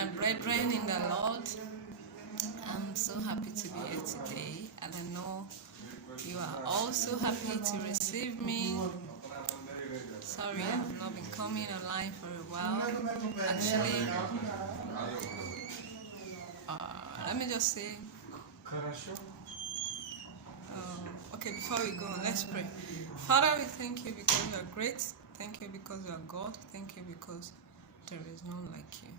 my brethren in the Lord. I'm so happy to be here today, and I know you are also happy to receive me. Sorry, I've not been coming online for a while. Actually, let me just say, okay, before we go on, let's pray. Father, we thank you because you are great. Thank you because you are God. Thank you because there is none like you.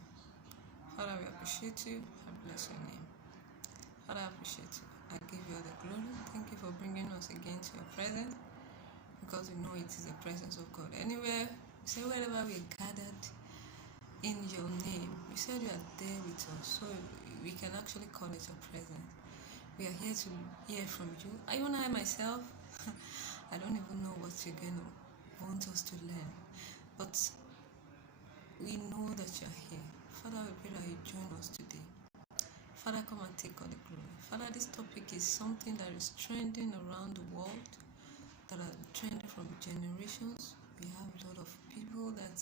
Father, we appreciate you. I bless your name. Father, I appreciate you. I give you all the glory. Thank you for bringing us again to your presence, because we know it is the presence of God. Anywhere, say wherever we are gathered in your name, you said you are there with us, so we can actually call it your presence. We are here to hear from you. Even I myself, I don't even know what you're going to want us to learn, but we know that you're here. Father, we pray that you join us today. Father, come and take all the glory. Father, this topic is something that is trending around the world, that are trending from generations. We have a lot of people that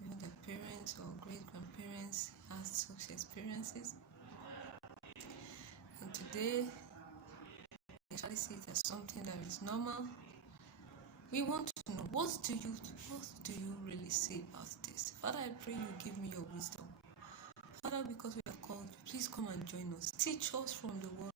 even their parents or great-grandparents had such experiences. And today, we actually see it as something that is normal. We want to know, what do you really say about this? Father, I pray you give me your wisdom. Father, because we have called you, please come and join us. Teach us from the word.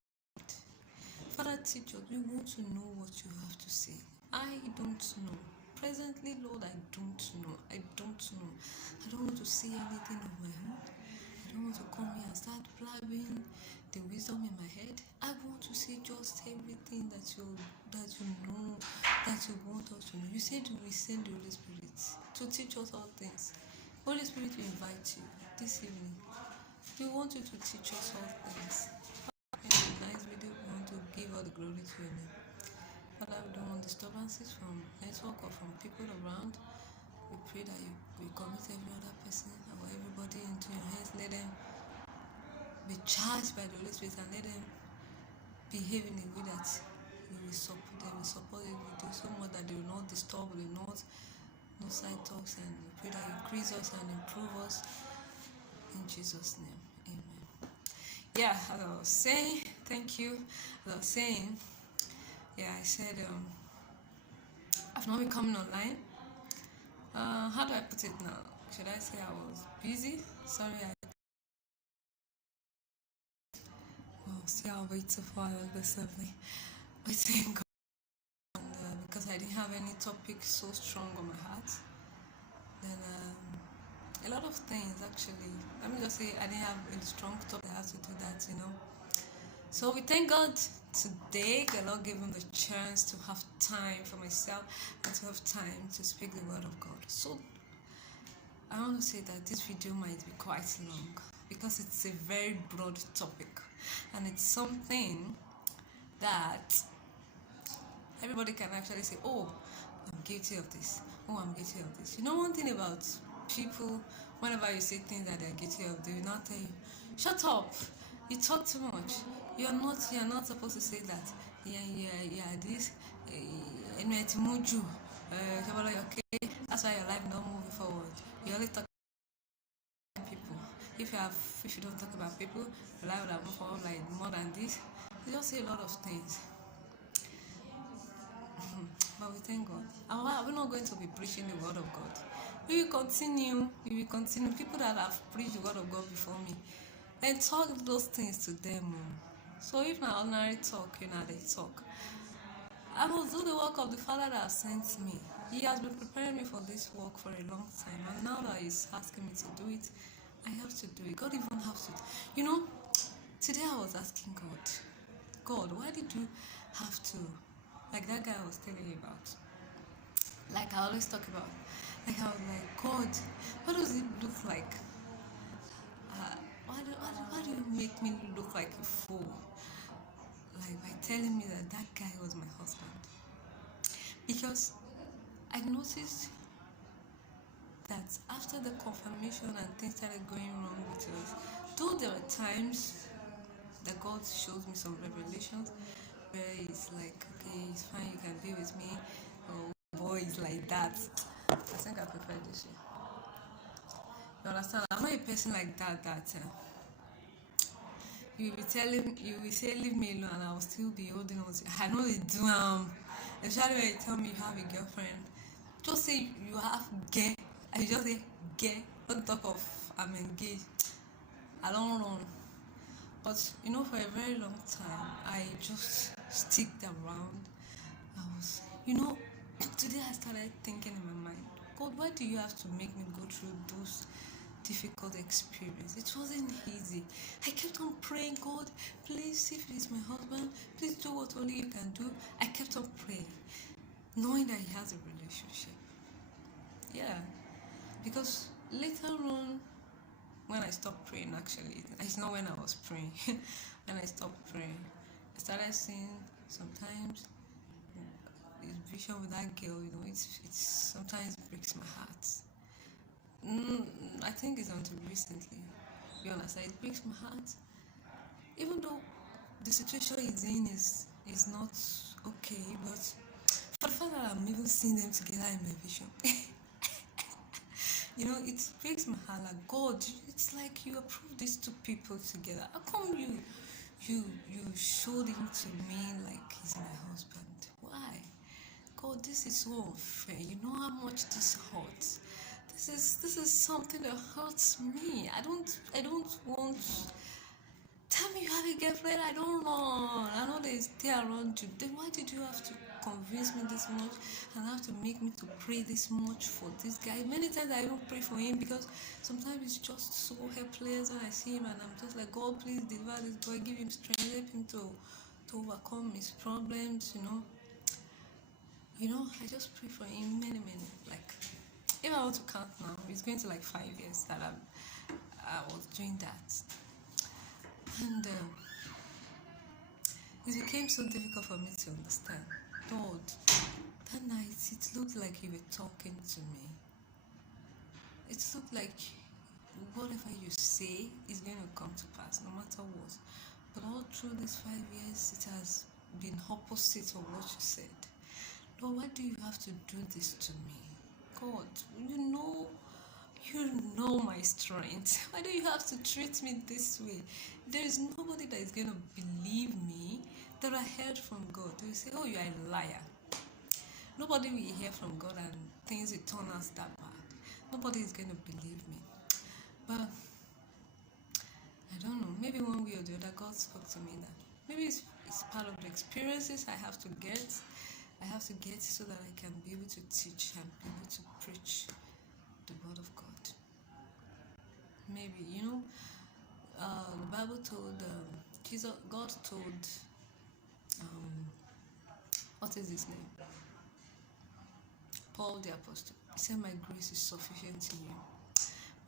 Father, teach us. We want to know what you have to say. I don't know. Presently, Lord, I don't know. I don't want to say anything of my own. I don't want to come here and start blabbing the wisdom in my head. I want to say just everything that you know, that you want us to know. You said we send the Holy Spirit to teach us all things. Holy Spirit, we invite you this evening. We want you to teach us all things. In a nice video, we want to give all the glory to your name. Father, we don't want disturbances from network or from people around. We pray that you commit every other person or everybody into your hands. Let them be charged by the Holy Spirit, and let them behave in a way that they will support it with you so much that they will not disturb, they will not no side talks, and we pray that you increase us and improve us in Jesus' name. Amen. Yeah, as I was saying, thank you. As I was saying, I said I've not been coming online. How do I put it now? Should I say I was busy? Sorry, I'll wait till 4 this evening. But thank God, because I didn't have any topic so strong on my heart. Then a lot of things actually. Let me just say I didn't have a strong topic. I have to do that, So we thank God today. The Lord gave me the chance to have time for myself and to have time to speak the word of God. So I want to say that this video might be quite long because it's a very broad topic, and it's something that everybody can actually say, oh, I'm guilty of this. Oh, I'm guilty of this. You know one thing about people, whenever you say things that they're guilty of, they will not tell you, shut up, you talk too much. You're not supposed to say that. This okay, that's why your life not moving forward. You only talk about people. If you don't talk about people, your life will move forward like more than this. You just say a lot of things. But we thank God. And we're not going to be preaching the word of God. We will continue. People that have preached the word of God before me, and talk those things to them. So if not ordinary talk, they talk. I must do the work of the Father that has sent me. He has been preparing me for this work for a long time, and now that He's asking me to do it, I have to do it. God even has to. Today I was asking God, why did you have to, like that guy I was telling you about, like I always talk about, like I was like, God, what does it look like? Why do you make me look like a fool? Like by telling me that guy was my husband. Because I noticed that after the confirmation and things started going wrong with us, though there were times that God shows me some revelations where He's like, okay, it's fine, you can be with me. Oh, boy, it's like that. I think I prefer this way. You understand? I'm not a person like that. You will say leave me alone, and I will still be holding on to. I know they do. Especially when you tell me you have a girlfriend, just say you have gay. I just say gay. Don't talk of I'm engaged. I don't run. But for a very long time, I just sticked around. I was, today I started thinking in my mind, God, why do you have to make me go through those difficult experiences? It wasn't easy. I kept on praying, God, please, if he's my husband, please do what only you can do. I kept on praying, knowing that he has a relationship. Yeah, because later on, when I stopped praying, actually, it's not when I was praying. When I stopped praying, I started seeing sometimes this vision with that girl. It's sometimes breaks my heart. I think it's until recently. Be honest, it breaks my heart. Even though the situation he's in is not okay, but for the fact that I'm even seeing them together in my vision, it breaks my heart. Like, God, it's like you approved these two people together. How come you showed him to me like he's my husband? Why? God, this is so unfair. You know how much this hurts. This is something that hurts me. I don't want. Tell me you have a girlfriend. I don't run. I know they stay around you. Then why did you have to convince me this much and have to make me to pray this much for this guy? Many times I even pray for him because sometimes it's just so helpless when I see him and I'm just like, God, please deliver this boy, give him strength, help him to overcome his problems. I just pray for him many. Like, if I want to count now, it's going to like 5 years that I was doing that. And it became so difficult for me to understand. Lord, that night it looked like you were talking to me. It looked like whatever you say is going to come to pass, no matter what. But all through these 5 years, it has been opposite of what you said. Lord, why do you have to do this to me? God, you know my strength. Why do you have to treat me this way? There is nobody that is going to believe me that I heard from God. They will say, oh, you are a liar. Nobody will hear from God and things will turn out that bad. Nobody is going to believe me. But I don't know. Maybe one way or the other, God spoke to me that maybe it's part of the experiences I have to get. I have to get so that I can be able to teach and be able to preach the word of God. Maybe, the Bible told, God told, what is his name? Paul the Apostle. He said, my grace is sufficient in you.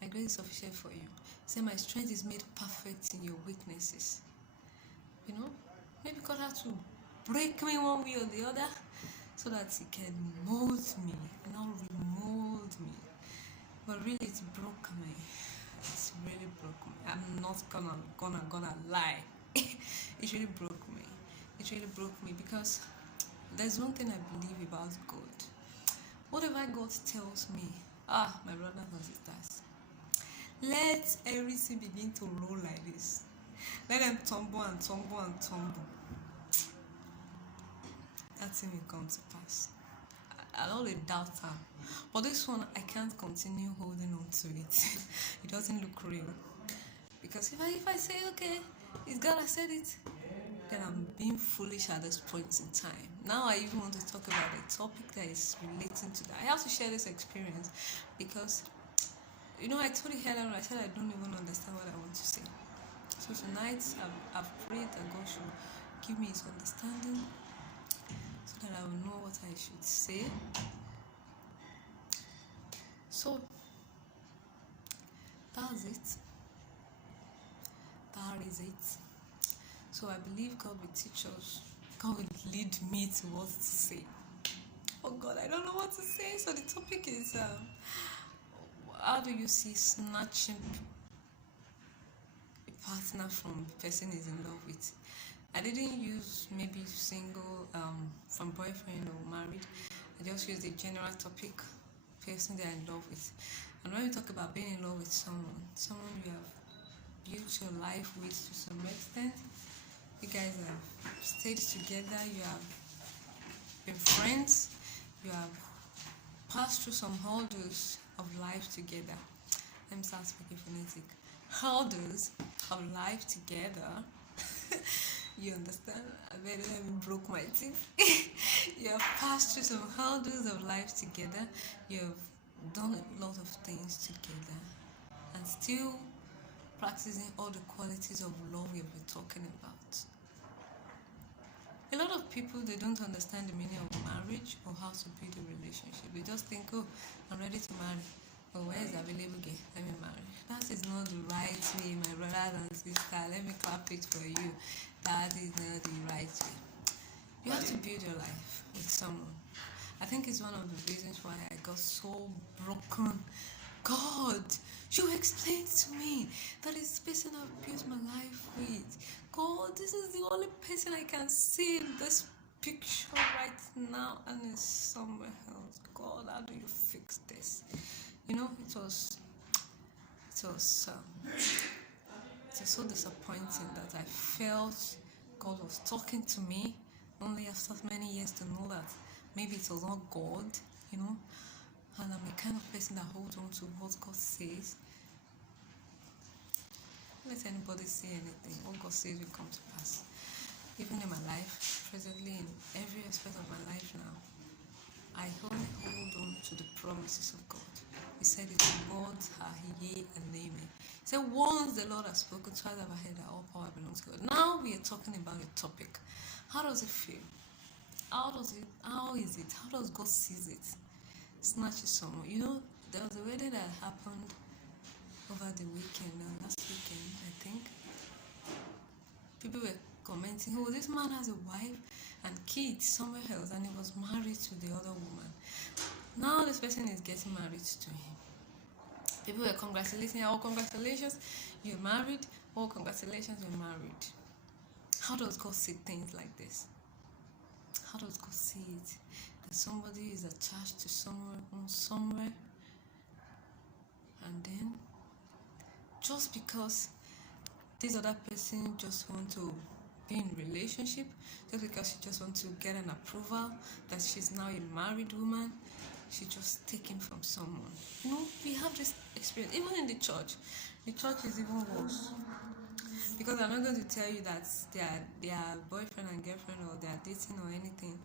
My grace is sufficient for you. He said, my strength is made perfect in your weaknesses. Maybe God had to break me one way or the other so that he can mold me, not remold me. But really, it broke me. It's really broke me. I'm not gonna lie. It really broke me. It really broke me because there's one thing I believe about God. Whatever God tells me, my brothers and sisters, let everything begin to roll like this. Let them tumble and tumble and tumble. That thing will come to pass. I don't doubt her. But this one, I can't continue holding on to it. It doesn't look real. Because if I say, okay, it's God that said it, then I'm being foolish at this point in time. Now I even want to talk about a topic that is relating to that. I have to share this experience because, I told you earlier, I said I don't even understand what I want to say. So tonight, I've prayed that God should give me his understanding so that I will know what I should say. So, that's it. That is it. So I believe God will teach us. God will lead me to what to say. Oh God, I don't know what to say. So the topic is, how do you see snatching a partner from the person he's in love with? I didn't use maybe single, from boyfriend or married. I just used a general topic, person they're in love with. And when we talk about being in love with someone you have built your life with to some extent, you guys have stayed together, you have been friends, you have passed through some hurdles of life together. Let me start speaking phonetic. Hurdles of life together. You understand? I better let me broke my teeth. You have passed through some hurdles of life together. You have done a lot of things together, and still practicing all the qualities of love we've been talking about. A lot of people, they don't understand the meaning of marriage or how to build a relationship. They just think, oh, I'm ready to marry. Oh, where is the available girl? Let me marry. That is not the right way, my brothers and sisters. Let me clap it for you. That is not the right way. You have to build your life with someone. I think it's one of the reasons why I got so broken. God, you explained to me that it's the person I've built my life with. God, this is the only person I can see in this picture right now, and it's somewhere else. God, how do you fix this? You know, it was so disappointing that I felt God was talking to me only after many years to know that maybe it was not God, you know. And I'm the kind of person that holds on to what God says. Don't let anybody say anything. What God says will come to pass. Even in my life, presently in every aspect of my life now, I only hold on to the promises of God. He said it, words are yea and amen. He said once the Lord has spoken, twice have I heard that all power belongs to God. Now we are talking about a topic. How does it feel? How is it? How does God sees it? Snatches someone. You know, there was a wedding that happened over the weekend, last weekend, I think. People were commenting, oh, this man has a wife and kids somewhere else, and he was married to the other woman. Now this person is getting married to him. People were congratulating, oh, congratulations, you're married. Oh, congratulations, you're married. How does God see things like this? How does God see it? That somebody is attached to somewhere, and then just because this other person just want to be in relationship, just because she just want to get an approval that she's now a married woman, she just taken from someone. You know, we have this experience even in the church. The church is even worse, because I'm not going to tell you that they are boyfriend and girlfriend or they are dating or anything,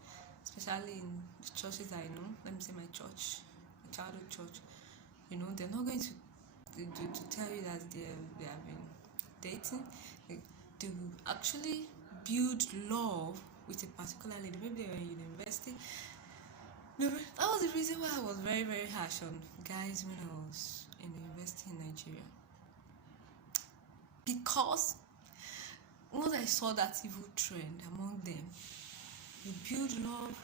especially in the churches I know. Let me say my church, my childhood church. You know, they're not going to tell you that they have been dating. They will actually build love with a particular lady. Maybe they were in university. That was the reason why I was very, very harsh on guys when I was in the university in Nigeria. Because once I saw that evil trend among them, you build love.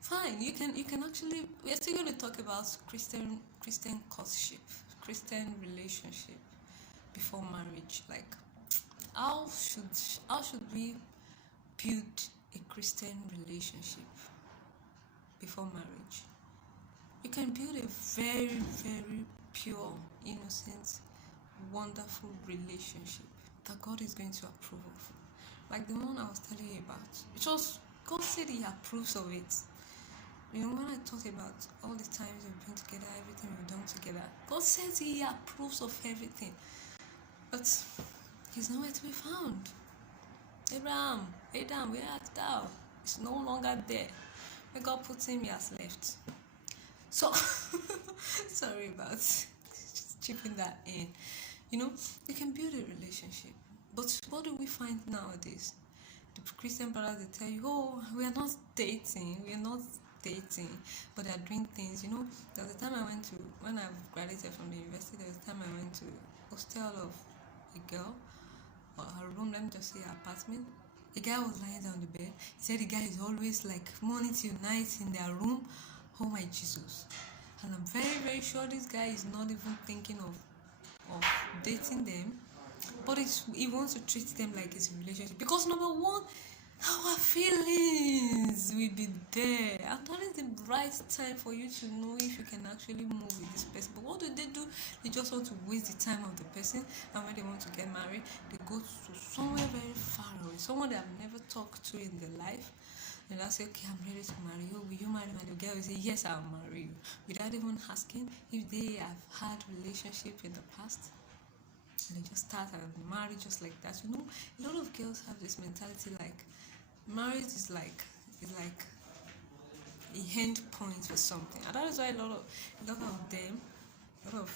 Fine, you can actually. We're still going to talk about Christian courtship, Christian relationship before marriage. Like, how should we build a Christian relationship before marriage? You can build a very, very pure, innocent, wonderful relationship that God is going to approve of. Like the one I was telling you about. Because God said He approves of it. You know, when I talk about all the times we've been together, everything we've done together, God says He approves of everything. But He's nowhere to be found. Abraham, where art thou? He's no longer there. When God puts Him, He has left. So, sorry about chipping that in. You know, you can build a relationship. But what do we find nowadays? The Christian brothers, they tell you, oh, we are not dating, but they are doing things. You know, there was a time when I graduated from the university, there was a time I went to hostel of a girl, or her room, let me just say her apartment. The guy was lying down on the bed. He said the guy is always like morning till night in their room. Oh my Jesus. And I'm very, very sure this guy is not even thinking of dating them, but he wants to treat them like it's a relationship. Because number one, our feelings will be there, and that is the right time for you to know if you can actually move with this person. But what do? They just want to waste the time of the person, and when they want to get married, they go to somewhere very far away, someone they have never talked to in their life. And I say, okay, I'm ready to marry you. Will you marry me? And the girl will say, yes, I'll marry you, without even asking if they have had relationship in the past. And they just start and marry just like that. You know, a lot of girls have this mentality like marriage is like a end point for something, and that is why a lot of them, a lot of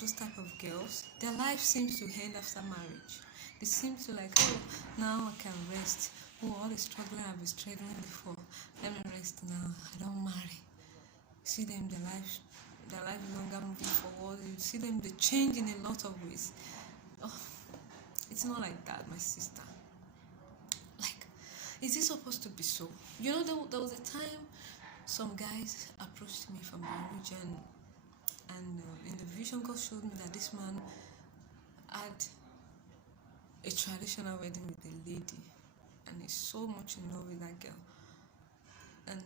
those type of girls, their life seems to end after marriage. They seem to like, oh, now I can rest. Oh, all the struggling I've been struggling before, let me rest now. I don't marry. See them, their life is longer moving forward. You see them, they change in a lot of ways. Oh, it's not like that, my sister. Like, is it supposed to be so? You know, there was a time some guys approached me from marriage, and in the vision, God showed me that this man had a traditional wedding with a lady, and he's so much in love with that girl. And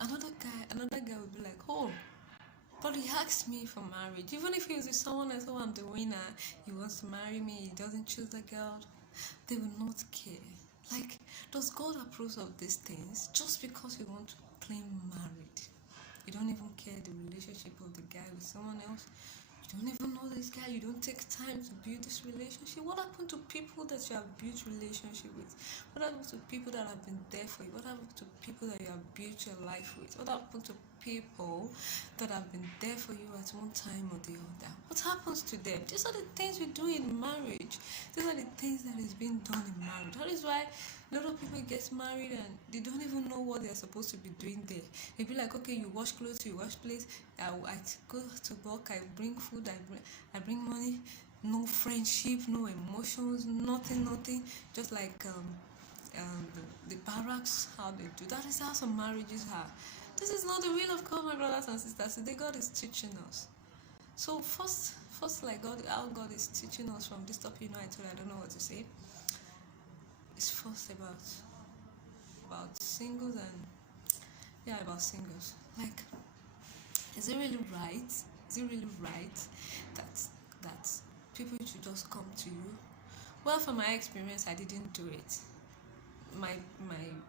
another guy would be like, oh, but he asked me for marriage. Even if he was with someone else, oh, I'm the winner, he wants to marry me, he doesn't choose the girl, they will not care. Like, does God approve of these things just because you want to claim married? You don't even care the relationship of the guy with someone else. You don't even know this guy. You don't take time to build this relationship. What happened to people that you have built relationship with? What happened to people that have been there for you? What happened to people that you have built your life with? What happened to people that have been there for you at one time or the other? What happens to them? These are the things we do in marriage. These are the things that is being done in marriage. That is why a lot of people get married and they don't even know what they're supposed to be doing there. They be like, okay, you wash clothes, you wash plates, I go to work, I bring food, I bring money. No friendship, no emotions, nothing. Just like the barracks, how they do. That is how some marriages are. This is not the will of God, my brothers and sisters. Today God is teaching us. So first, like God, how God is teaching us from this topic. You know, I don't know what to say. It's first about singles and about singles. Like, is it really right? Is it really right that that people should just come to you? Well, from my experience, I didn't do it. My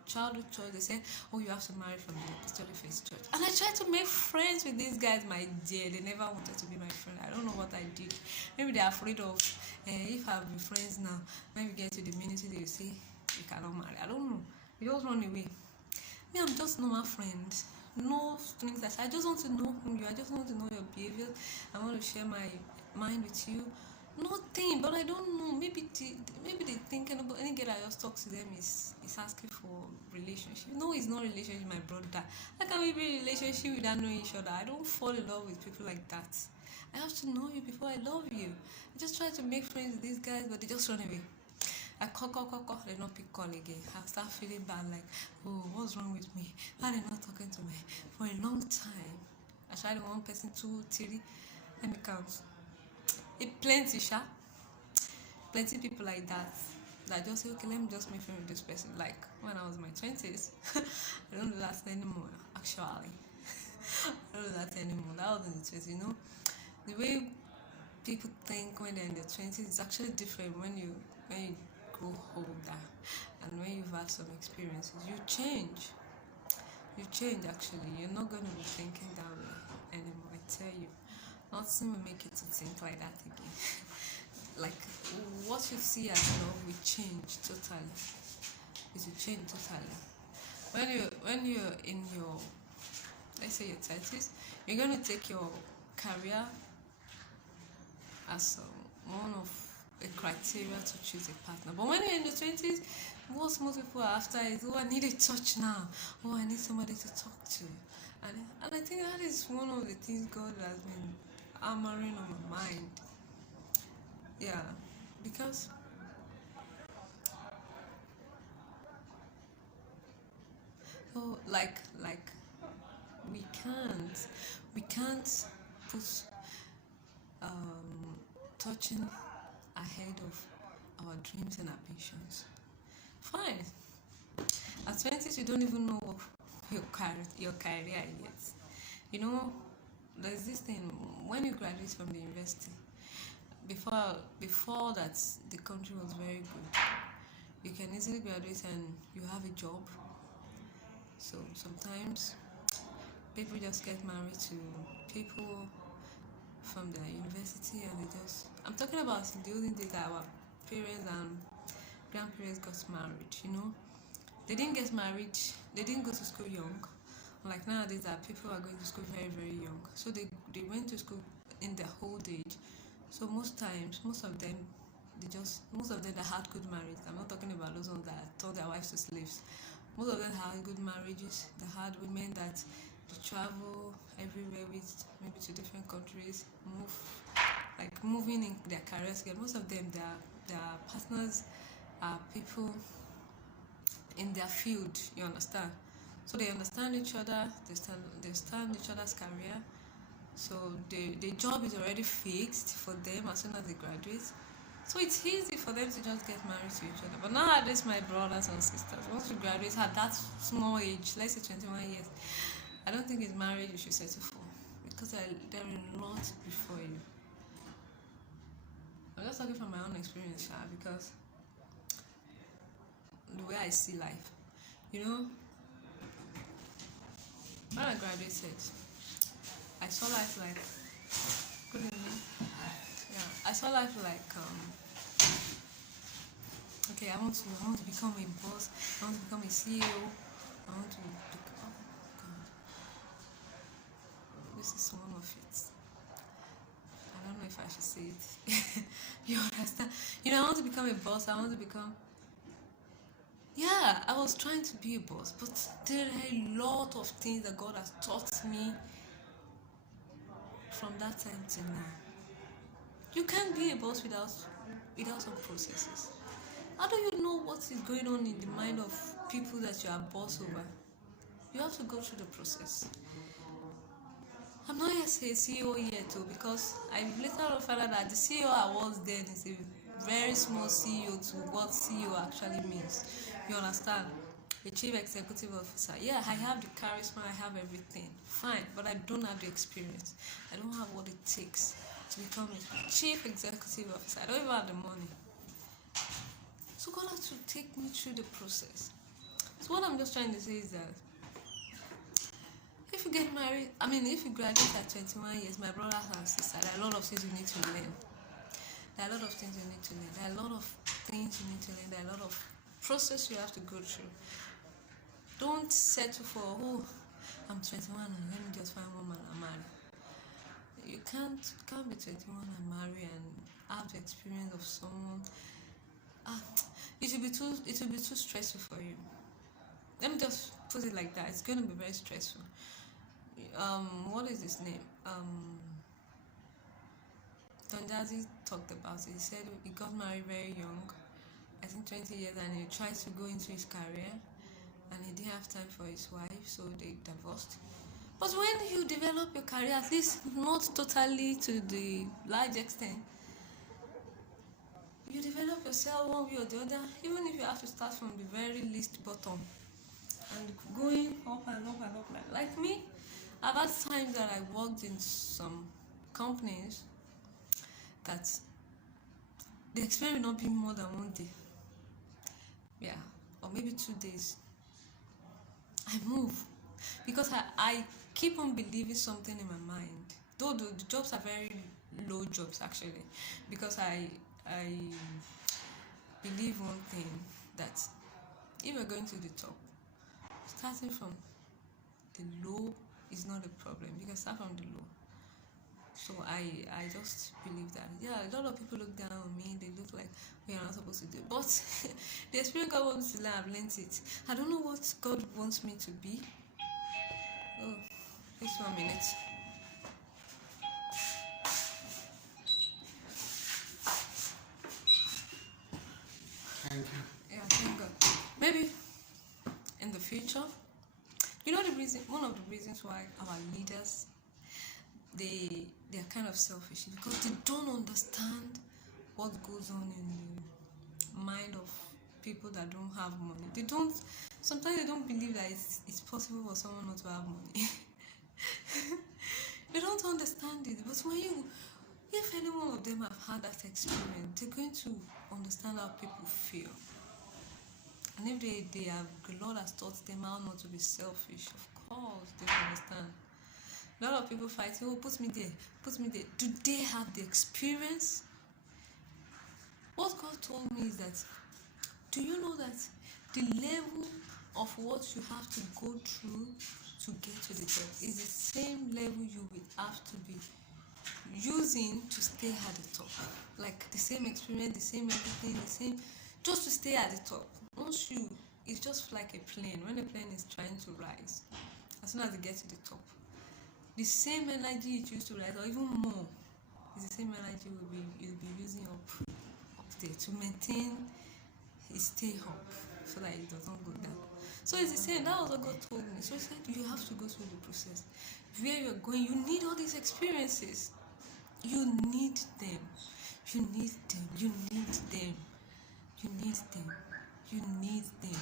childhood church, they said, oh, you have to marry from the Apostolic Faith Church, and I tried to make friends with these guys. My dear, they never wanted to be my friend. I don't know what I did. Maybe they're afraid of if I've been friends now, when we get to the ministry, they will say you cannot marry. I don't know. They just run away. Me, I'm just normal friend. No strings attached. I just want to know who you are. I just want to know your behavior. I want to share my mind with you. Nothing, but I don't know. Maybe they think any girl I just talk to them is asking for relationship. No, it's not relationship, my brother. How can we be in relationship without knowing each other? I don't fall in love with people like that. I have to know you before I love you. I just try to make friends with these guys, but they just run away. I call, they not pick call again. I start feeling bad, like, oh, what's wrong with me? Why they not talking to me? For a long time, I tried one person, two, three, let me count. Plenty people like that just say, okay, let me just make friends with this person. Like when I was in my 20s, I don't do that anymore. Actually, I don't do that anymore. That was in the 20s, you know. The way people think when they're in their 20s is actually different when you grow older, and when you've had some experiences. You change. Actually, you're not going to be thinking that way anymore. I tell you, nothing will make you to think like that again. Like what you see as love will change totally. It will change totally. When you're in your, let's say, your 30s, you're going to take your career as one of a criteria to choose a partner. But when you're in the 20s, what most people are after is, oh, I need a touch now. Oh, I need somebody to talk to. And I think that is one of the things God has been hammering on my mind. Yeah, because like we can't put touching ahead of our dreams and ambitions. Fine. At 20s, you don't even know what your career yet. You know, there's this thing when you graduate from the university. Before that, the country was very good. You can easily graduate and you have a job. So sometimes people just get married to people from their university, and they just. I'm talking about the olden days that our parents and grandparents got married. They didn't get married. They didn't go to school young. Like nowadays, that people are going to school very, very young. So they went to school in their old age. So most of them that had good marriages. I'm not talking about those ones that turned their wives to slaves. Most of them had good marriages. They had women that they travel everywhere with, maybe to different countries, moving in their careers. Most of them, their partners are people in their field. You understand? So they understand each other. They understand each other's career. So the job is already fixed for them as soon as they graduate. So it's easy for them to just get married to each other. But nowadays, my brothers and sisters, once you graduate at that small age, let's say 21 years, I don't think it's marriage you should settle for, because there are a lot before you. I'm just talking from my own experience, because the way I see life, when I graduated, I saw life like, good evening. Yeah, I saw life like, okay, I want to become a boss. I want to become a CEO. I want to become. Oh God, this is one of it. I don't know if I should say it. You understand? I want to become a boss. I want to become. Yeah, I was trying to be a boss, but there are a lot of things that God has taught me from that time to now. You can't be a boss without some processes. How do you know what is going on in the mind of people that you are boss over? You have to go through the process. I'm not yet a CEO yet too, because I later on found out that the CEO I was then is a very small CEO to what CEO actually means. You understand? A chief executive officer. Yeah, I have the charisma, I have everything. Fine, but I don't have the experience. I don't have what it takes to become a chief executive officer. I don't even have the money. So God has to take me through the process. So what I'm just trying to say is that if you get married, if you graduate at 21 years, my brothers and sisters, there are a lot of things you need to learn. There are a lot of things you need to learn. There are a lot of things you need to learn. There are a lot of process you have to go through. Don't settle for, I'm 21 and let me just find one man and marry. You can't be 21 and marry and have the experience of someone. It will be too stressful for you. Let me just put it like that. It's going to be very stressful. What is his name? Don Jazzy talked about it. He said he got married very young, I think 20 years, and he tried to go into his career, and he didn't have time for his wife, so they divorced. But when you develop your career, at least not totally to the large extent, you develop yourself one way or the other, even if you have to start from the very least bottom and going up and up and up. Like me, I've had times that I worked in some companies that the experience will not be more than 1 day. Yeah, or maybe 2 days. I move because I keep on believing something in my mind. Though the jobs are very low jobs actually, because I believe one thing, that if you're going to the top, starting from the low is not a problem. You can start from the low. So I just believe that. Yeah, a lot of people look down on me. They look like we are not supposed to do. But the experience God wants me to learn, I've learned it. I don't know what God wants me to be. Oh, just 1 minute. Thank you. Yeah, thank God. Maybe in the future, one of the reasons why our leaders, they're kind of selfish, because they don't understand what goes on in the mind of people that don't have money. Sometimes they don't believe that it's possible for someone not to have money. They don't understand it. But if any one of them have had that experience, they're going to understand how people feel. And if the Lord has taught them how not to be selfish, of course they will understand. A lot of people fight, oh, put me there. Do they have the experience? What God told me is that, do you know that the level of what you have to go through to get to the top is the same level you will have to be using to stay at the top? Like the same experience, the same everything, the same, just to stay at the top. Once it's just like a plane. When a plane is trying to rise, as soon as it gets to the top, the same energy it used to rise, or even more, is the same energy you'll be using up there to maintain it stay up, so that it doesn't go down. So it's the same. That was what God told me. So he said you have to go through the process. Where you're going, you need all these experiences. You need them. You need them. You need them. You need them. You need them.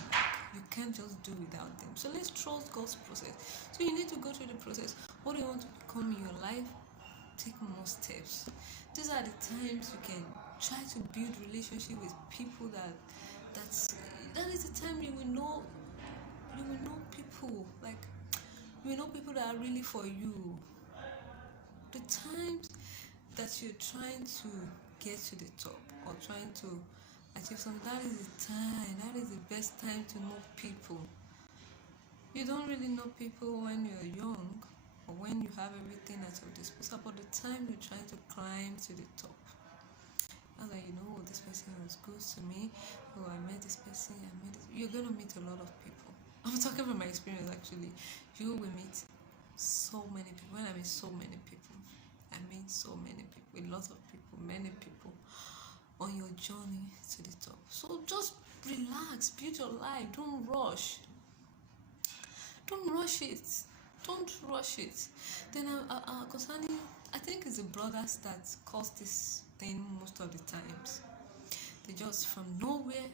You can't just do without them. So let's trust God's process. So you need to go through the process. What do you want to become in your life? Take more steps. These are the times you can try to build relationship with people that is the time you will know people, like you will know people that are really for you. The times that you're trying to get to the top or trying to achieve something, that is the best time to know people. You don't really know people when you're young or when you have everything at your disposal, but the time you're trying to climb to the top, and like, this person was good to me, I met this person, you're going to meet a lot of people. I'm talking from my experience, actually. You will meet so many people. When I mean so many people, I mean so many people, a lot of people, many people on your journey to the top. So just relax, build your life, don't rush it. Then concerning, I think it's the brothers that cause this thing most of the times. They just from nowhere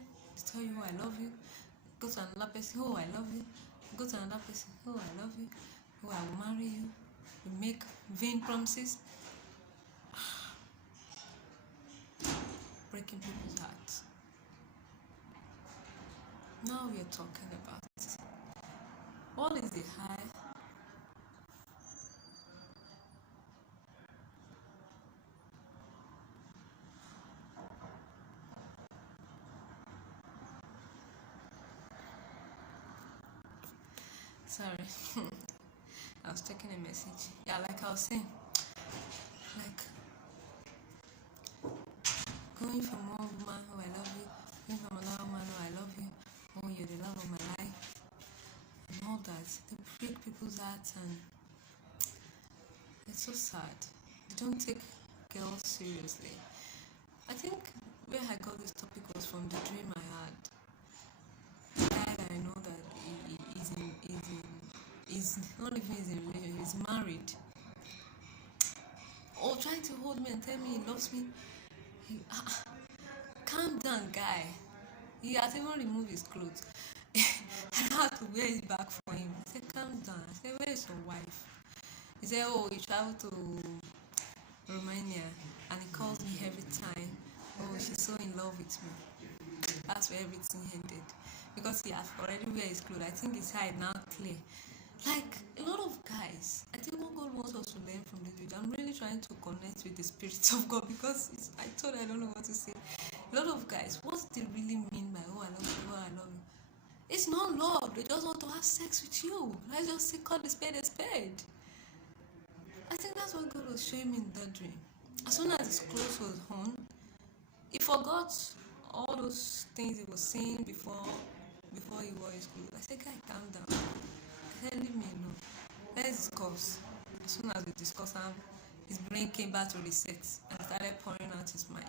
tell you, oh, I love you. Go to another person, oh, I love you. Go to another person, oh, I love you. Oh, I will marry you. You make vain promises. Breaking people's hearts. Now we are talking about what is the high? Sorry. I was checking a message. Yeah, like I was saying, like going from one woman, oh, I love you, going from another woman, oh, I love you, oh, you're the love of my life, and all that. They break people's hearts, and it's so sad. They don't take girls seriously. I think where I got this topic was from the dream I had. The guy that I know that he's not even in a relationship, he's married. Or trying to hold me and tell me he loves me. Calm down, guy. He has even removed his clothes. I had to wear it back for him. I said, calm down. I said, where is your wife? He said, oh, he traveled to Romania and he calls me every time. Oh, she's so in love with me. That's where everything ended. Because he has already wear his clothes. I think his eye now clear. Like a lot of guys, I think what God wants us to learn from this video. I'm really trying to connect with the Spirit of God because I don't know what to say. A lot of guys, what they really mean by oh I love you, oh I love you, it's not love. They just want to have sex with you. Let's just say call the spade a spade. I think that's what God was showing me in that dream. As soon as his clothes was on, he forgot all those things he was saying before he wore his clothes. I said, guy, calm down. I said, leave me alone. Let's discuss. As soon as we discussed, his brain came back to reset and started pouring out his mind.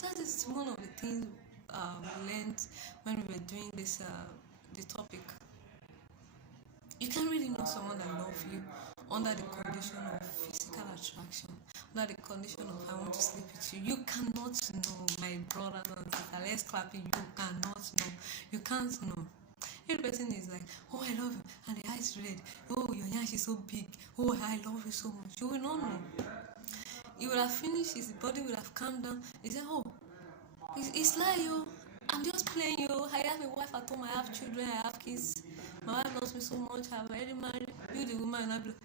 That is one of the things we learned when we were doing this the topic. You can't really know someone that loves you under the condition of physical attraction, under the condition of I want to sleep with you. You cannot know, my brother and sister. Let's clap it. You cannot know. You can't know. If the person is like, oh, I love you, and the eyes red, oh, your yash is so big, oh, I love you so much, you will not know. He would have finished, his body would have calmed down. He said, oh, it's like you. I'm just playing you. I have a wife at home, I have children, I have kids. My wife loves me so much, I'm already married. You, the woman, and I'll be like,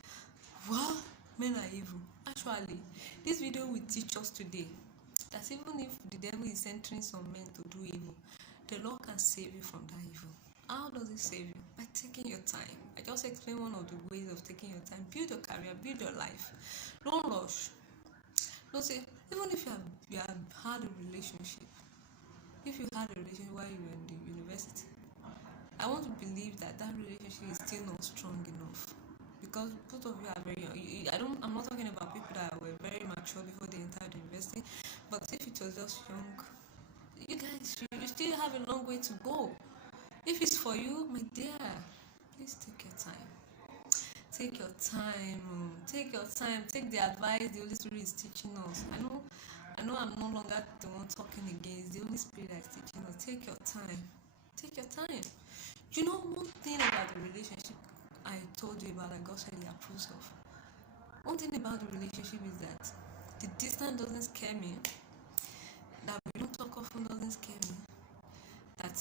what? Men are evil. Actually, this video will teach us today that even if the devil is entering some men to do evil, the Lord can save you from that evil. How does it save you? By taking your time. I just explained one of the ways of taking your time. Build your career, build your life. Don't rush. Don't say, even if you have had a relationship, if you had a relationship while you were in the university, I want to believe that relationship is still not strong enough. Because both of you are very young. I'm not talking about people that were very mature before they entered the university, but if it was just young, you guys, you still have a long way to go. If it's for you, my dear, please take your time. Take your time. Take your time. Take the advice the Holy Spirit is teaching us. I know I'm no longer the one talking against the Holy Spirit that is teaching us. Take your time. Take your time. You know one thing about the relationship I told you about that God said He approves of. One thing about the relationship is that the distance doesn't scare me. That we don't talk often doesn't scare me. That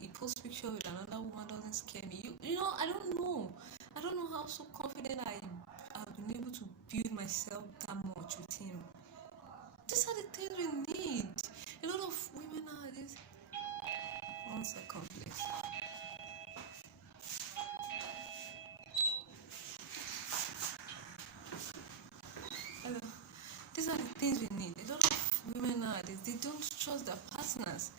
he posts picture with another woman doesn't scare me. You know, I don't know how so confident I've been able to build myself that much with him. These are the things we need. A lot of women nowadays. 1 second, please. Hello. These are the things we need. A lot of women nowadays, they don't trust their partners.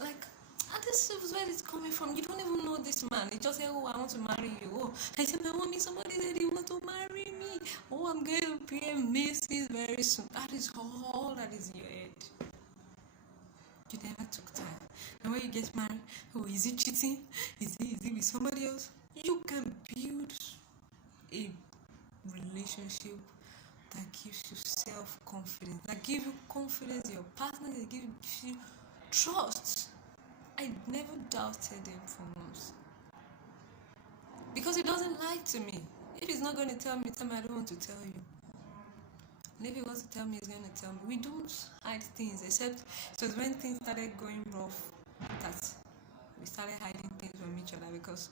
Like, and this is where it's coming from. You don't even know this man. He just said, oh, I want to marry you. Oh, I said, I want somebody that he want to marry me. Oh, I'm going to be a Mrs. very soon. That is all that is in your head. You never took time. And when you get married, oh, is he cheating? Is he with somebody else? You can build a relationship that gives you self-confidence, that gives you confidence in your partner, that gives you trust. I never doubted him for once. Because he doesn't lie to me. If he's not going to tell me, I don't want to tell you. And if he wants to tell me, he's going to tell me. We don't hide things, except it was when things started going rough that we started hiding things from each other, because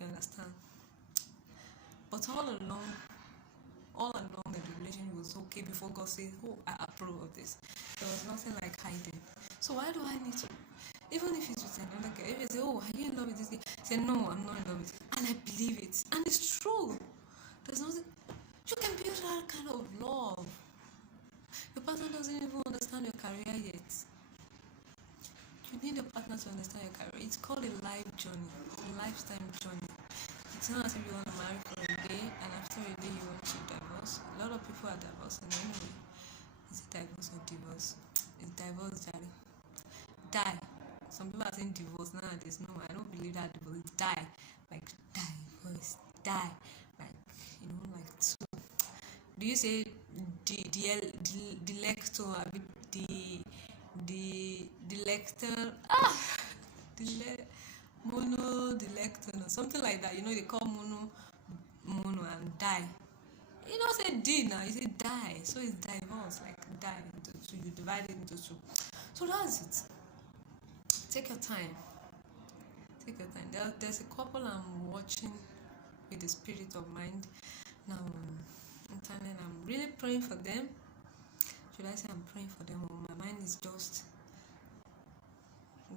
you understand. But all along the relationship was okay before God said, oh, I approve of this. There was nothing like hiding. So why do I need to? Even if it's with another guy, if you say, oh, are you in love with this guy? Say, no, I'm not in love with it. And I believe it. And it's true. There's nothing. You can build that kind of love. Your partner doesn't even understand your career yet. You need a partner to understand your career. It's called a life journey, a lifetime journey. It's not as if you want to marry for a day and after a day you want to divorce. A lot of people are divorcing anyway. Is it divorce or divorce? It's divorce, Daddy. Die. Some people are saying divorce nowadays. No, I don't believe that divorce. Die. Like divorce. Die. Like, you know, like two. Do you say delector? Delector? Mono delector or something like that. You know, they call mono and die. You don't say D now, you say die. So it's divorce, like die into two. You divide it into two. So that's it. Take your time. Take your time. There's a couple I'm watching with the spirit of mind now on internet. I'm really praying for them. Should I say I'm praying for them, or my mind is just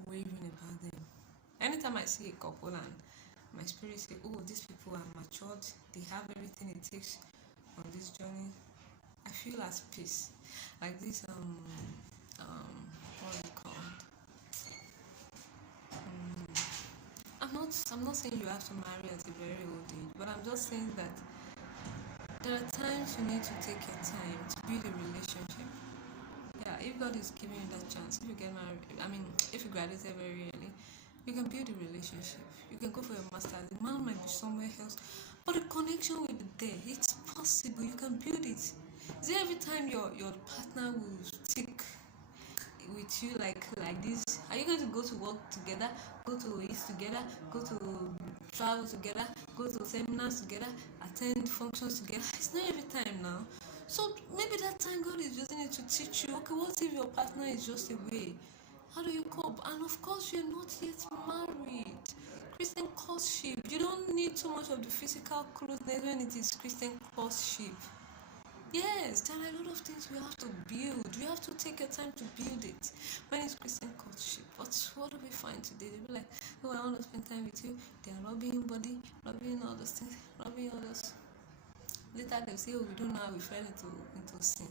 wavering about them? Anytime I see a couple and my spirit say, oh, these people are matured, they have everything it takes on this journey, I feel at peace. Like this what is it called? I'm not saying you have to marry at a very old age, but I'm just saying that there are times you need to take your time to build a relationship. Yeah, if God is giving you that chance, if you get married, if you graduated very early, You can build a relationship. You can go for your master's. The man might be somewhere else, but the connection will be there. It's possible. You can build it. See, every time your partner will stick with you like this, are you going to go to work together, go to eat together, go to travel together, go to seminars together, attend functions together? It's not every time now. So maybe that time God is using it to teach you, okay, what if your partner is just away? How do you cope? And of course, you're not yet married. Christian courtship, you don't need too much of the physical closeness when it is Christian courtship. Yes, there are a lot of things we have to build. We have to take your time to build it. When it's Christian courtship, but what do we find today? They'll be like, oh, I want to spend time with you. They are rubbing body, rubbing all those things, rubbing all those. Later they'll say, oh, we don't know how we fell into sin.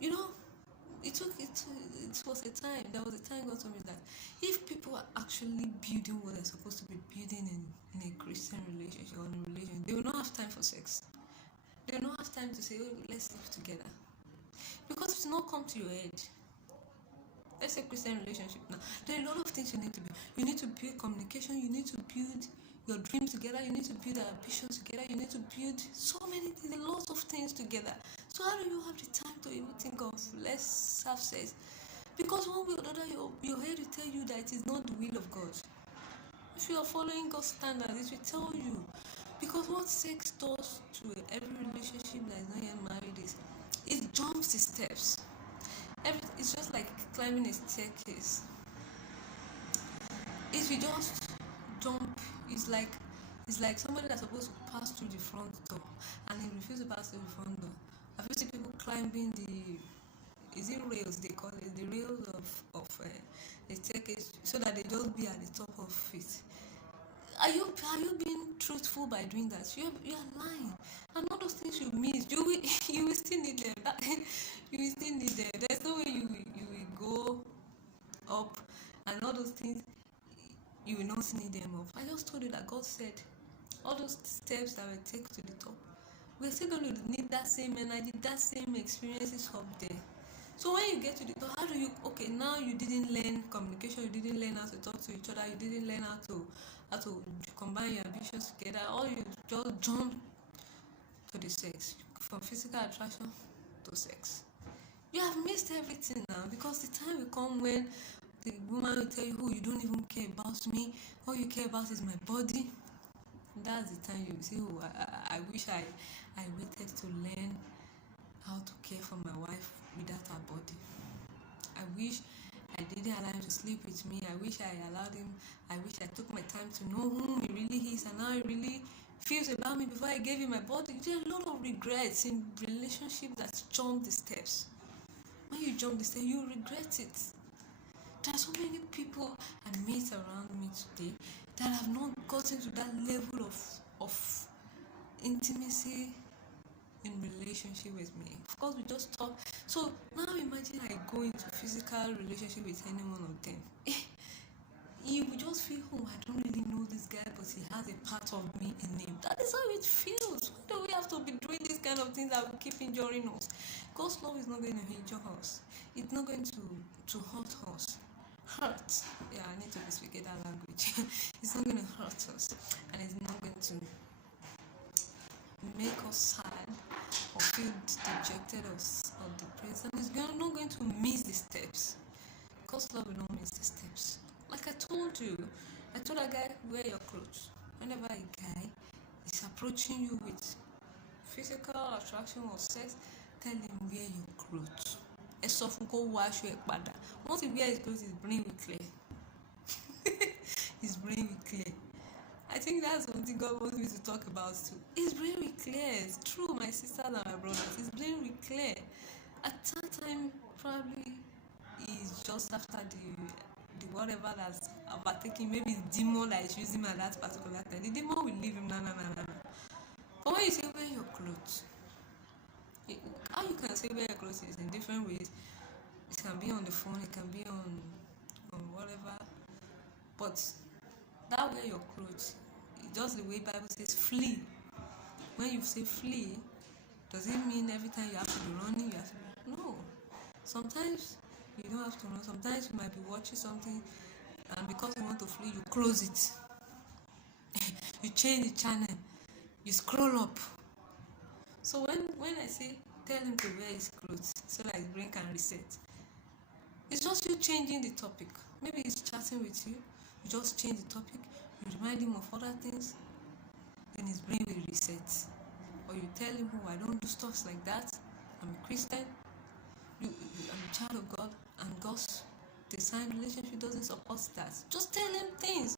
You know, it was a time, there was a time God told me that if people are actually building what they're supposed to be building in a Christian relationship or in a religion, they will not have time for sex. They will not have time to say, oh, let's live together. Because it's not come to your head. Let's say Christian relationship now. There are a lot of things you need to build. You need to build communication, you need to build your dreams together, you need to build your ambitions together, you need to build so many things, a lot of things together. So how do you have the time to even think of let's have sex? Because one way or the other, your head will tell you that it is not the will of God. If you are following God's standards, it will tell you. Because what sex does to every relationship that is not yet married is it jumps the steps. It's just like climbing a staircase. If you just jump, it's like somebody that's supposed to pass through the front door and they refuse to pass through the front door. I've seen people climbing is it rails they call it, the rails of a staircase, so that they just be at the top of it. Are you being truthful by doing that? You are lying, and all those things you miss, you will still need them. You will still need them. There's no way you will go up, and all those things you will not need them up. I just told you that God said all those steps that will take to the top, we're still going to need that same energy, that same experiences up there. So when you get to the top, how do you, okay, now you didn't learn communication, you didn't learn how to talk to each other, you didn't learn how to combine your ambitions together, or you just jump to the sex, from physical attraction to sex. You have missed everything now, because the time will come when the woman will tell you, oh, you don't even care about me, all you care about is my body. That's the time you will say, oh, I wish I waited to learn how to care for my wife without her body. I wish I didn't allow him to sleep with me. I wish I allowed him. I wish I took my time to know whom he really is and how he really feels about me before I gave him my body. There are a lot of regrets in relationships that jump the steps. When you jump the steps, you regret it. There are so many people I meet around me today that have not gotten to that level of intimacy in relationship with me. Of course, we just talk. So now imagine I go into physical relationship with any one of them. You will just feel, oh, I don't really know this guy, but he has a part of me in him. That is how it feels. Why do we have to be doing these kind of things that will keep injuring us? God's love is not going to injure us. It's not going to hurt us. Hurt. Yeah, I need to be speaking that language. It's not going to hurt us, and it's not going to make us sad or feel dejected or depressed, and it's not going to miss the steps. God's love will not miss the steps. Like I told a guy, wear your clothes. Whenever a guy is approaching you with physical attraction or sex, tell him wear your clothes. Wash your padà. Once he wears his clothes, his brain will clear. His brain will clear. I think that's something God wants me to talk about too. His brain will clear. It's true, my sisters and my brothers. His brain will clear. At that time, probably is just after the whatever that's overtaking. Maybe it's demon that is using him at that particular time. The demon will leave him. No. But when you say wear your clothes, how you can say wear your clothes is in different ways. It can be on the phone, it can be on whatever. But that wear your clothes, just the way Bible says flee. When you say flee, does it mean every time you have to be running? No. Sometimes You don't have to run. Sometimes you might be watching something, and because you want to flee, you close it. You change the channel. You scroll up. So when I say tell him to wear his clothes so that his brain can reset, it's just you changing the topic. Maybe he's chatting with you. You just change the topic. You remind him of other things. Then his brain will reset. Or you tell him, oh, I don't do stuff like that. I'm a Christian. I'm a child of God, and God's design relationship doesn't support that. Just tell him things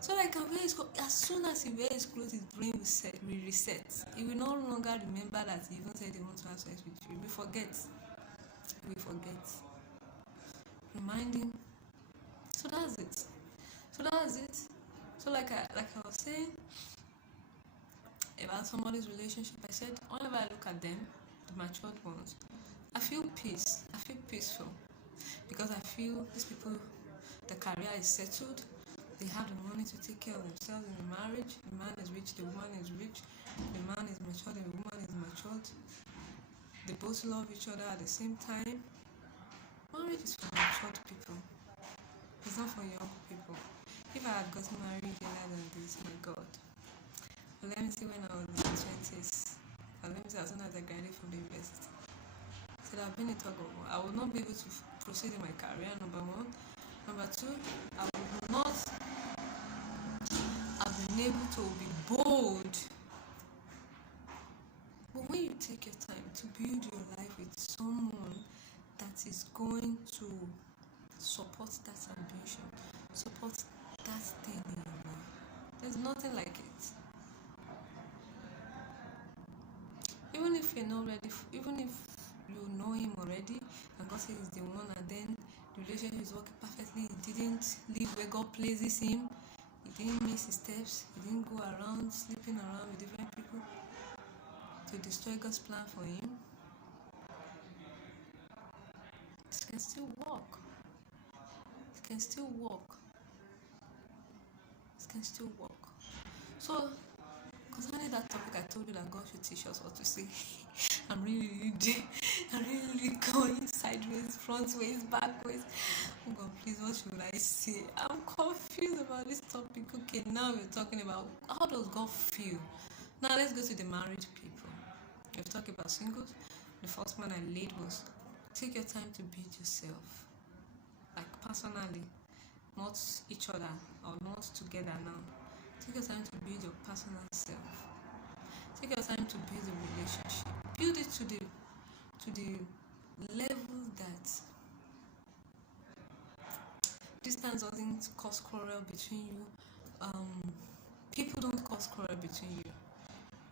so that he can wear his clothes. As soon as he wears his clothes, his brain will reset. He will no longer remember that he even said he wants to have sex with you. He will forget. He will forget. Remind him. So that's it. So like I was saying about somebody's relationship, I said whenever I look at them, the matured ones, I feel peace. I feel peaceful because I feel these people, the career is settled. They have the money to take care of themselves in the marriage. The man is rich, the woman is rich. The man is matured, the woman is matured. They both love each other at the same time. Marriage is for matured people. It's not for young people. If I had gotten married earlier than this, my God. But let me see when I was in my 20s. And let me see as soon as I graduated from the university. So I've been a tug of war. I will not be able to proceed in my career, number one. Number two, I would not have been able to be bold. But when you take your time to build your life with someone that is going to support that ambition, support that thing in your life, there's nothing like it. Even if you're not ready, even if you know him already and God says he's the one, and then the relationship is working perfectly, he didn't live where God places him, he didn't miss his steps, he didn't go around sleeping around with different people to destroy God's plan for him, it can still work. It can still work. It can still work. So concerning that topic, I told you that God should teach us what to say. I'm really going sideways, front ways, back ways. Oh God, please, what should I say? I'm confused about this topic. Okay, now we're talking about how does God feel. Now let's go to the married people. We've talked about singles. The first one I laid was take your time to build yourself, like personally, not each other or not together now. Take your time to build your personal self. Take your time to build a relationship. Build it to the level that distance doesn't cause quarrel between you. People don't cause quarrel between you.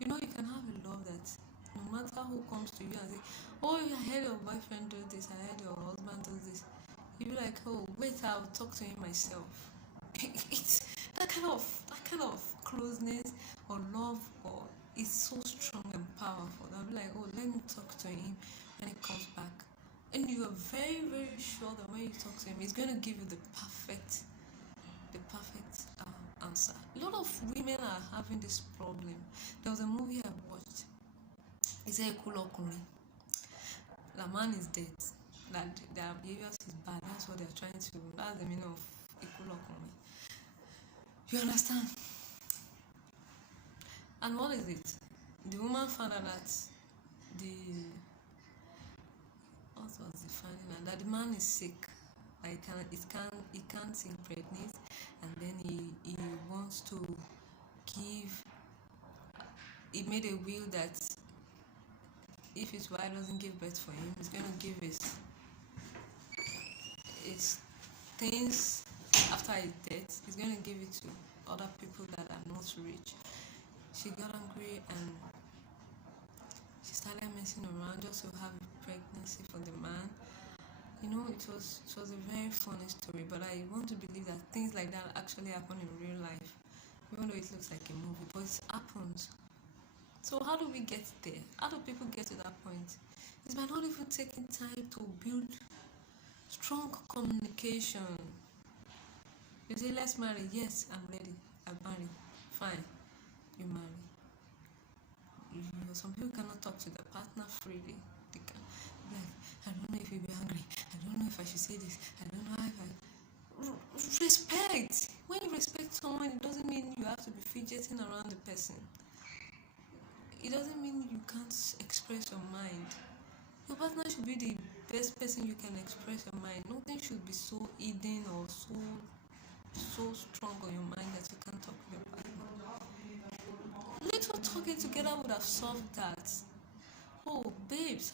You know, you can have a love that no matter who comes to you and say, oh, I heard your boyfriend do this, I heard your husband do this, you'll be like, oh, wait, I'll talk to him myself. It's that kind of closeness or love or is so strong and powerful. I'll be like, oh, let me talk to him when he comes back. And you are very, very sure that when you talk to him, he's going to give you the perfect answer. A lot of women are having this problem. There was a movie I watched. It said Ekulokuri. The man is dead. That their behaviors is bad. That's what they're trying to. That's the meaning of Ekulokuri. You understand? And what is it? The woman found out that what was the finding out? That the man is sick. Like he can't impregnate, and then he wants to give. He made a will that if his wife doesn't give birth for him, he's going to give his things after his death. He's going to give it to other people that are not rich. She got angry and she started messing around just to have a pregnancy for the man. You know, it was a very funny story, but I want to believe that things like that actually happen in real life, even though it looks like a movie, but it happens. So how do we get there? How do people get to that point? It's by not even taking time to build strong communication. You say, let's marry. Yes, I'm ready. I'm married. Fine. You marry. Some people cannot talk to their partner freely. They can, like, I don't know if you'll be angry. I don't I should say this. I don't know if I respect. When you respect someone, it doesn't mean you have to be fidgeting around the person. It doesn't mean you can't express your mind. Your partner should be the best person you can express your mind. Nothing should be so hidden or so strong on your mind that you can't talk to your partner. Little talking together would have solved that. Oh, babes,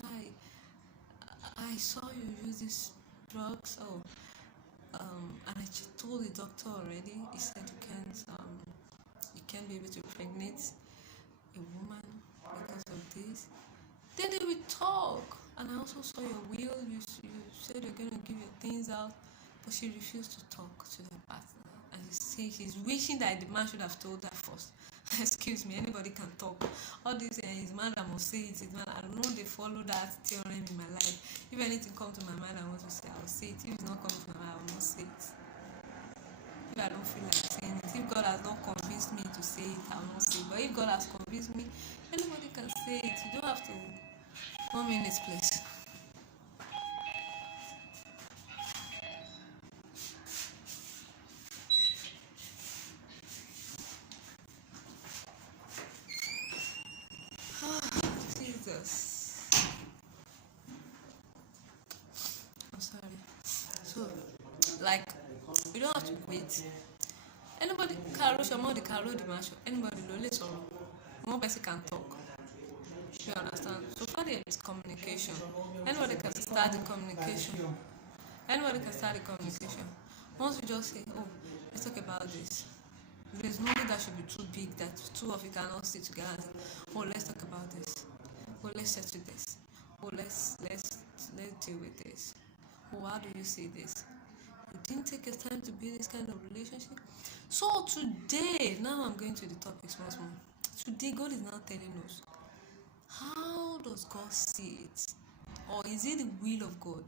I saw you use these drugs. Oh, and I told the doctor already. He said you can't be able to impregnate a woman because of this. Then they will talk. And I also saw your will. You said you're going to give your things out, but she refused to talk to her partner. And she's wishing that the man should have told her first. Excuse me, anybody can talk. All this his man, I must say it. His man, I don't know they follow that theorem in my life. If anything comes to my mind, I want to say, I will say it. If it's not coming to my mind, I will not say it. If I don't feel like saying it, if God has not convinced me to say it, I will not say it. But if God has convinced me, anybody can say it. You don't have to come in this place. Jesus. I'm sorry. So, like, you don't have to wait. Anybody, Caro, Shamo, Caro, the Masho, anybody, Lole, so one person can talk. You understand? So far, there is communication. Anybody can start the communication. Anybody can start the communication. Once you just say, oh, let's talk about this. There's nothing that should be too big that two of you cannot sit together and say, oh, let's talk about this. Oh, let's settle this. Oh, let's deal with this. Oh, how do you see this? You didn't take your time to build this kind of relationship. So today, now I'm going to the topics once more. Today, God is now telling us, how does God see it? Or is it the will of God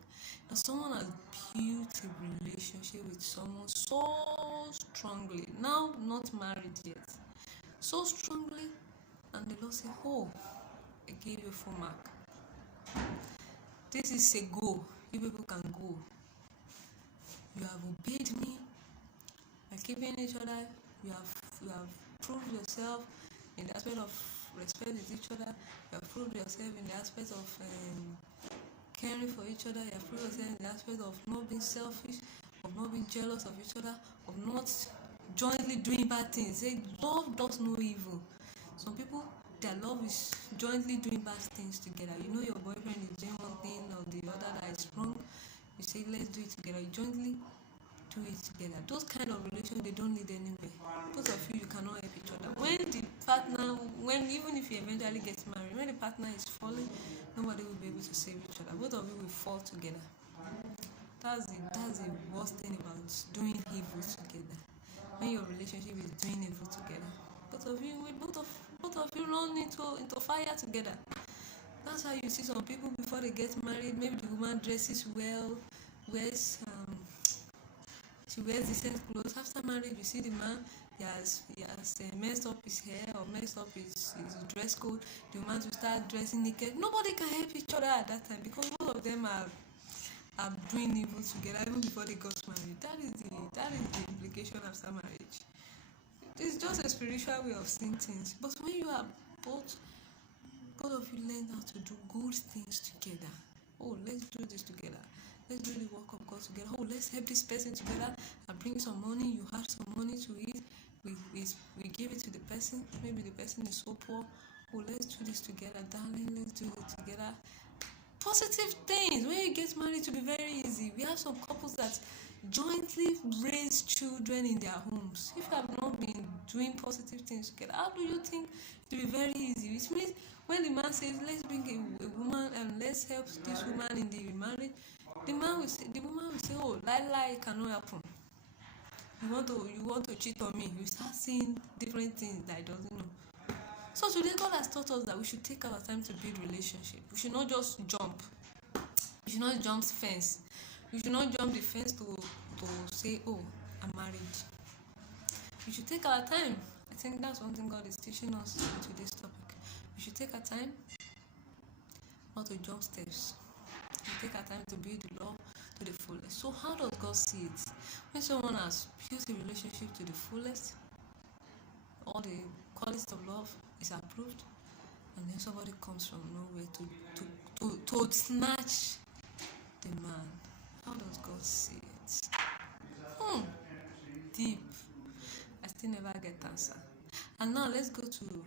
that someone has built a relationship with someone so strongly, now not married yet, so strongly, and the Lord said, oh, I gave you a full mark. This is a go. You people can go. You have obeyed me by keeping each other. You have proved yourself in the aspect of respect with each other. You have proved yourself in the aspect of caring for each other. You have proved yourself in the aspect of not being selfish, of not being jealous of each other, of not jointly doing bad things. Say love does no evil. Some people, their love is jointly doing bad things together. You know your boyfriend is doing one thing or the other that is wrong. You say let's do it together. You jointly do it together. Those kind of relations, they don't lead anywhere. Both of you cannot help each other. Even if you eventually get married, when the partner is falling, nobody will be able to save each other. Both of you will fall together. That's the worst thing about doing evil together. When your relationship is doing evil together, both of you run into fire together. That's how you see some people before they get married. Maybe the woman dresses well, she wears decent clothes. After marriage, you see the man, he has messed up his hair or messed up his dress code. The woman will start dressing naked. Nobody can help each other at that time because both of them are doing evil together even before they got married. That is the implication after marriage. It's just a spiritual way of seeing things. But when you are both of you learn how to do good things together. Oh, let's do this together. Let's do the work of God together. Oh, let's help this person together. I bring some money. You have some money to eat. We give it to the person. Maybe the person is so poor. Oh, let's do this together, darling. Let's do it together. Positive things. When you get married, to be very easy. We have some couples that jointly raise children in their homes. If you have not been doing positive things together, how do you think it will be very easy? Which means when the man says, let's bring a woman and let's help this woman in the marriage, the woman will say, oh, lie cannot happen. You want to cheat on me. You start seeing different things that I doesn't know. So today God has taught us that we should take our time to build relationship. We should not just jump. We should not jump fence. We should not jump the fence to say, oh, I'm married. We should take our time. I think that's one thing God is teaching us in today's topic. We should take our time not to jump steps. We take our time to build the love, to the fullest. So how does God see it? When someone has built a relationship to the fullest, all the qualities of love is approved, and then somebody comes from nowhere to snatch the man. How does God see it? Deep. I still never get answer. And now let's go to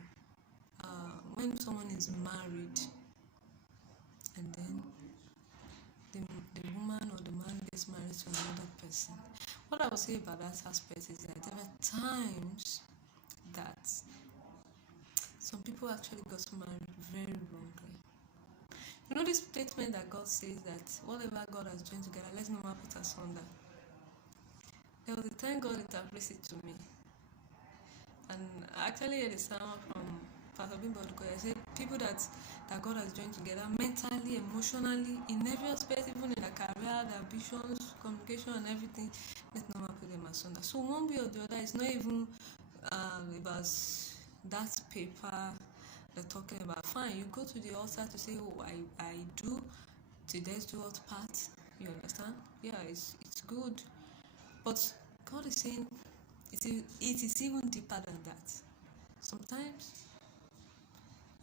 when someone is married, and then the woman or the man gets married to another person. What I would say about that aspect is that there are times that some people actually got married very wrongly. You know this statement that God says that whatever God has joined together, let's no man put asunder. There was a time God interprets it to me. And I actually heard a sermon from Pastor Bimbo because I said people that God has joined together mentally, emotionally, in every aspect, even in their career, their ambitions, communication and everything, let's not put them asunder. So one way or the other, it's not even about that paper they're talking about. Fine, you go to the altar to say, oh, I do to death do what part. You understand? Yeah, it's good. But God is saying it is even deeper than that. Sometimes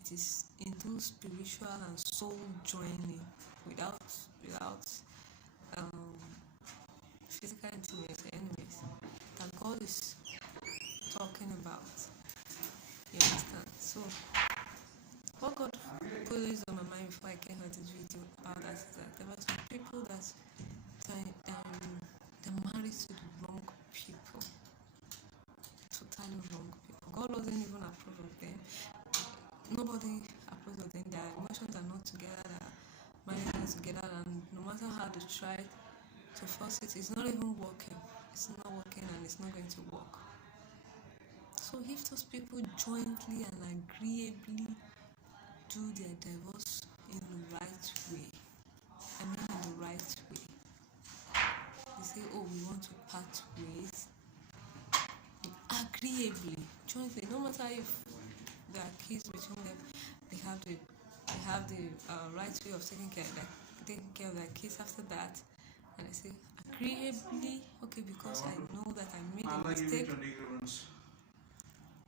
it is in those spiritual and soul joining without physical intimacy anyways that God is talking about. You understand? So what God put this on my mind before I came out this video about that is that there were some people that they're married to the wrong people. Totally wrong people. God wasn't even approve of them. Nobody approves of them. Their emotions are not together, their minds are not together, and no matter how they try to force it, it's not even working. It's not working and it's not going to work. So if those people jointly and agreeably do their divorce in the right way, I mean in the right way, they say, oh, we want to part ways, agreeably, jointly, no matter if there are kids between them, they have the right way of taking care of their kids after that, and I say agreeably, okay, because I know that I made a mistake.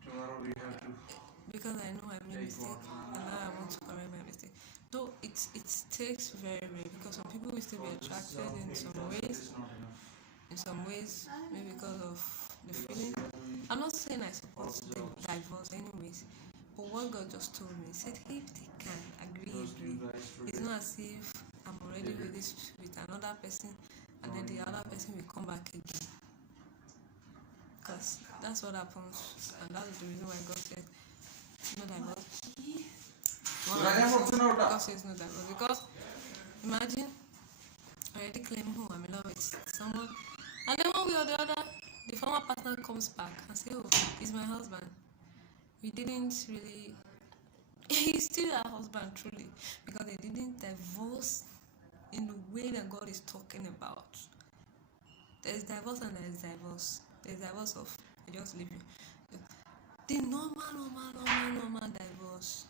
Tomorrow we have to. Because I know I made a mistake, and now I want to correct my mistake. Though it takes very rare because some people will still be attracted in some ways. In some ways, maybe because of the feeling. I'm not saying I support the divorce anyways, but what God just told me, he said if they can agreeably, it's not as if I'm already with another person and then the other person will come back again. Because that's what happens, and that's the reason why God said no divorce. God says no divorce because imagine already claiming who I'm in love with someone, and then one way or the other, the former partner comes back and says, "Oh, he's my husband." We didn't really. He's still our husband truly because they didn't divorce in the way that God is talking about. There's divorce and there's divorce. There's divorce of I just leave you. The normal divorce.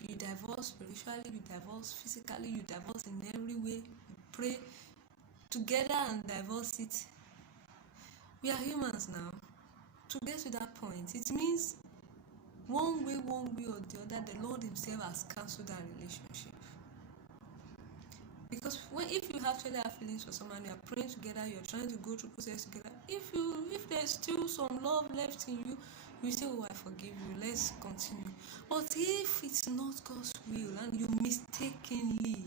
You divorce spiritually, you divorce physically, you divorce in every way. You pray together and divorce it. We are humans now. To get to that point, it means one way or the other, the Lord Himself has cancelled that relationship. Because if you actually have feelings for someone, you are praying together, you are trying to go through process together. If there's still some love left in you, you say, "Oh, I forgive you. Let's continue." But if it's not God's will and you mistakenly,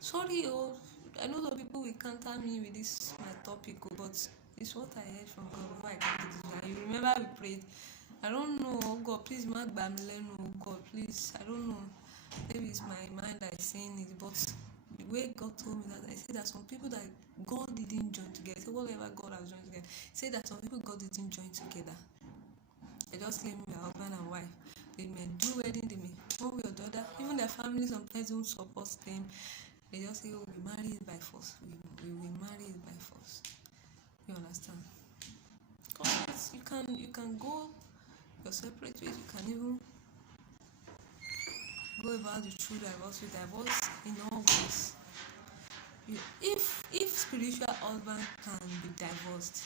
sorry, I know some people will counter me with this my topic, but it's what I heard from God before I came to this. And you remember we prayed. I don't know, oh God, please, Mark Bamileno, oh God, please. I don't know. Maybe it's my mind that is saying it, but the way God told me that, I said that some people that God didn't join together, so whatever God has joined together, say that some people God didn't join together. They just claim their husband and wife. They may do wedding, they may one way or the other. Even their family sometimes don't support them. They just say, "Oh, we marry it by force. We will marry it by force." You understand? Because you can go your separate ways. You can even go about the true divorce. You divorce in all ways. If spiritual husband can be divorced,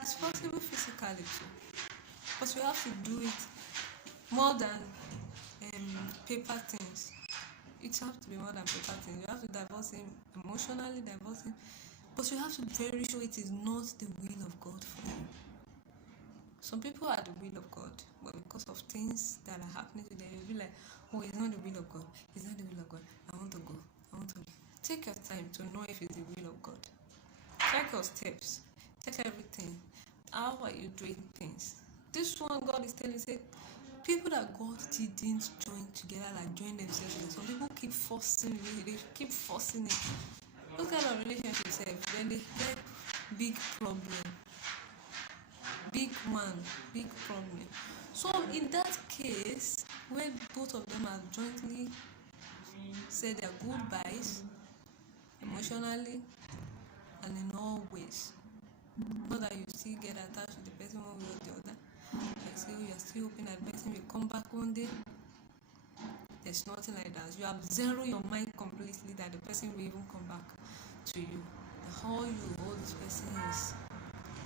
it's possible physically too. But you have to do it more than paper things. It has to be more than paper things. You have to divorce him emotionally, divorce him, but you have to be very sure it is not the will of God for you. Some people are the will of God, but because of things that are happening to them, you'll be like, oh, it's not the will of God. It's not the will of God. I want to go. I want to go. Take your time to know if it's the will of God. Check your steps. Check everything. How are you doing things? This one God is telling, say, people that God didn't join together, like join themselves together. Some people keep forcing it. They keep forcing it. Those kind of relationships, then they get big problem. Big one, big problem. So in that case, when both of them have jointly said their goodbyes, emotionally and in all ways, not that you still get attached to the person one way or the other, like say, oh, you're still hoping that the person will come back one day. There's nothing like that. You have zero your mind completely that the person will even come back to you. All you hold this person is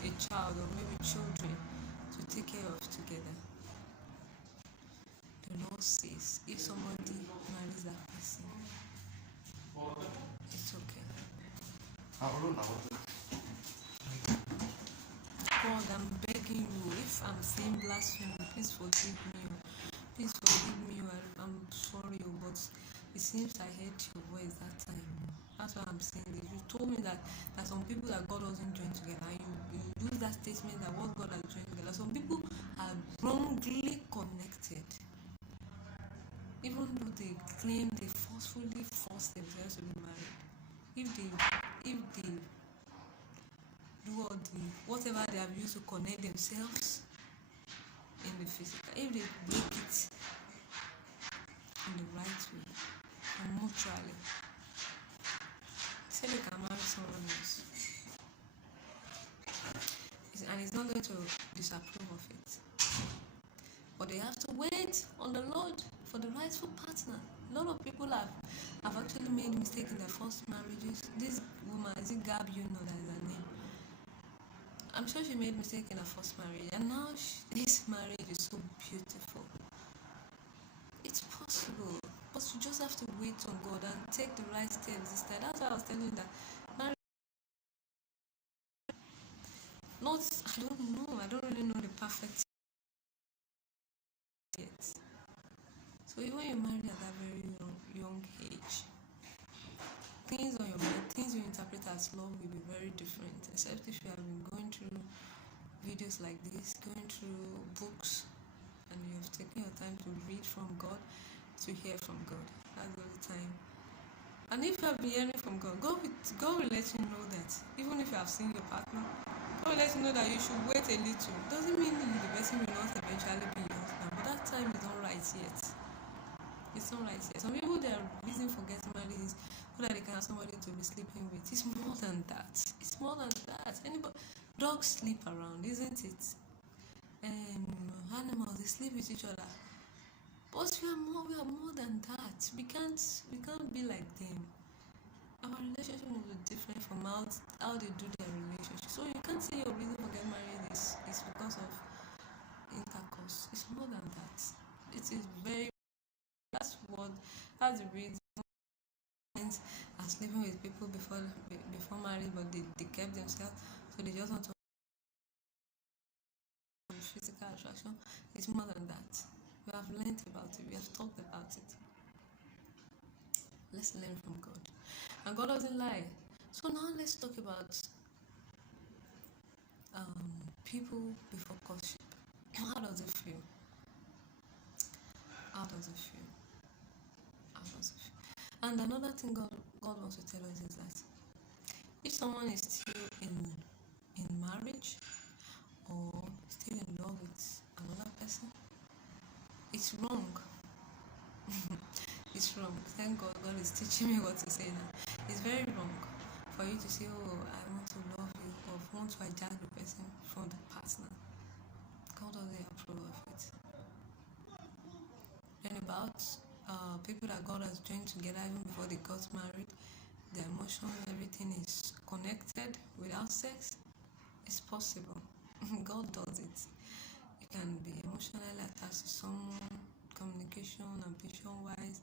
a child or maybe children to take care of together. The Lord says if somebody marries that person, it's okay. God, I'm begging you, if I'm saying blasphemy, please forgive me. Please forgive me. I'm sorry, but it seems I heard your voice that time. That's what I'm saying. You told me that there are some people that God doesn't join together, and you use that statement that what God has joined together. Some people are wrongly connected, even though they claim they forcefully force themselves to be married. If they do all the whatever they have used to connect themselves in the physical, if they break it in the right way and mutually, say they can marry someone else, and he's not going to disapprove of it. But they have to wait on the Lord for the rightful partner. A lot of people have actually made mistakes in their first marriages. This woman, is it Gab? You know that is her name. I'm sure she made mistake in her first marriage, and now this marriage is so beautiful. It's possible, but you just have to wait on God and take the right steps instead. That's why I was telling you that marriage. Not, I don't know. I don't really know the perfect yet. So even when you marry at that very young age, things on your mind, things you interpret as love will be very different. Except if you have been going through videos like this, going through books, and you have taken your time to read from God, to hear from God. That's all the time. And if you have been hearing from God, God will let you know that even if you have seen your partner, God will let you know that you should wait a little. Doesn't mean the person will not eventually be your husband, but that time is not right yet. It's not right yet. Some people, their reason for getting married is so that they can have somebody to be sleeping with. It's more than that. It's more than that. Dogs sleep around, isn't it? Animals, they sleep with each other. But we are more than that. We can't be like them. Our relationship will be different from how they do their relationship. So you can't say your reason for getting married is because of intercourse. It's more than that. It is very. That's the reason. Are sleeping with people before marriage, but they kept themselves, so they just want to have physical attraction. It's more than that. We have learned about it. We have talked about it. Let's learn from God, and God doesn't lie. So now let's talk about people before courtship. How does it feel? How does it feel? How does it feel? And another thing God wants to tell us is that if someone is still in marriage or still in love with another person, it's wrong. It's wrong. Thank God is teaching me what to say now. It's very wrong for you to say, oh, I want to love you, or want to hijack the person from the partner. God doesn't approve of it. And about people that God has joined together even before they got married, their emotions, everything is connected without sex, it's possible. God does it. You can be emotionally attached to someone, communication, ambition wise,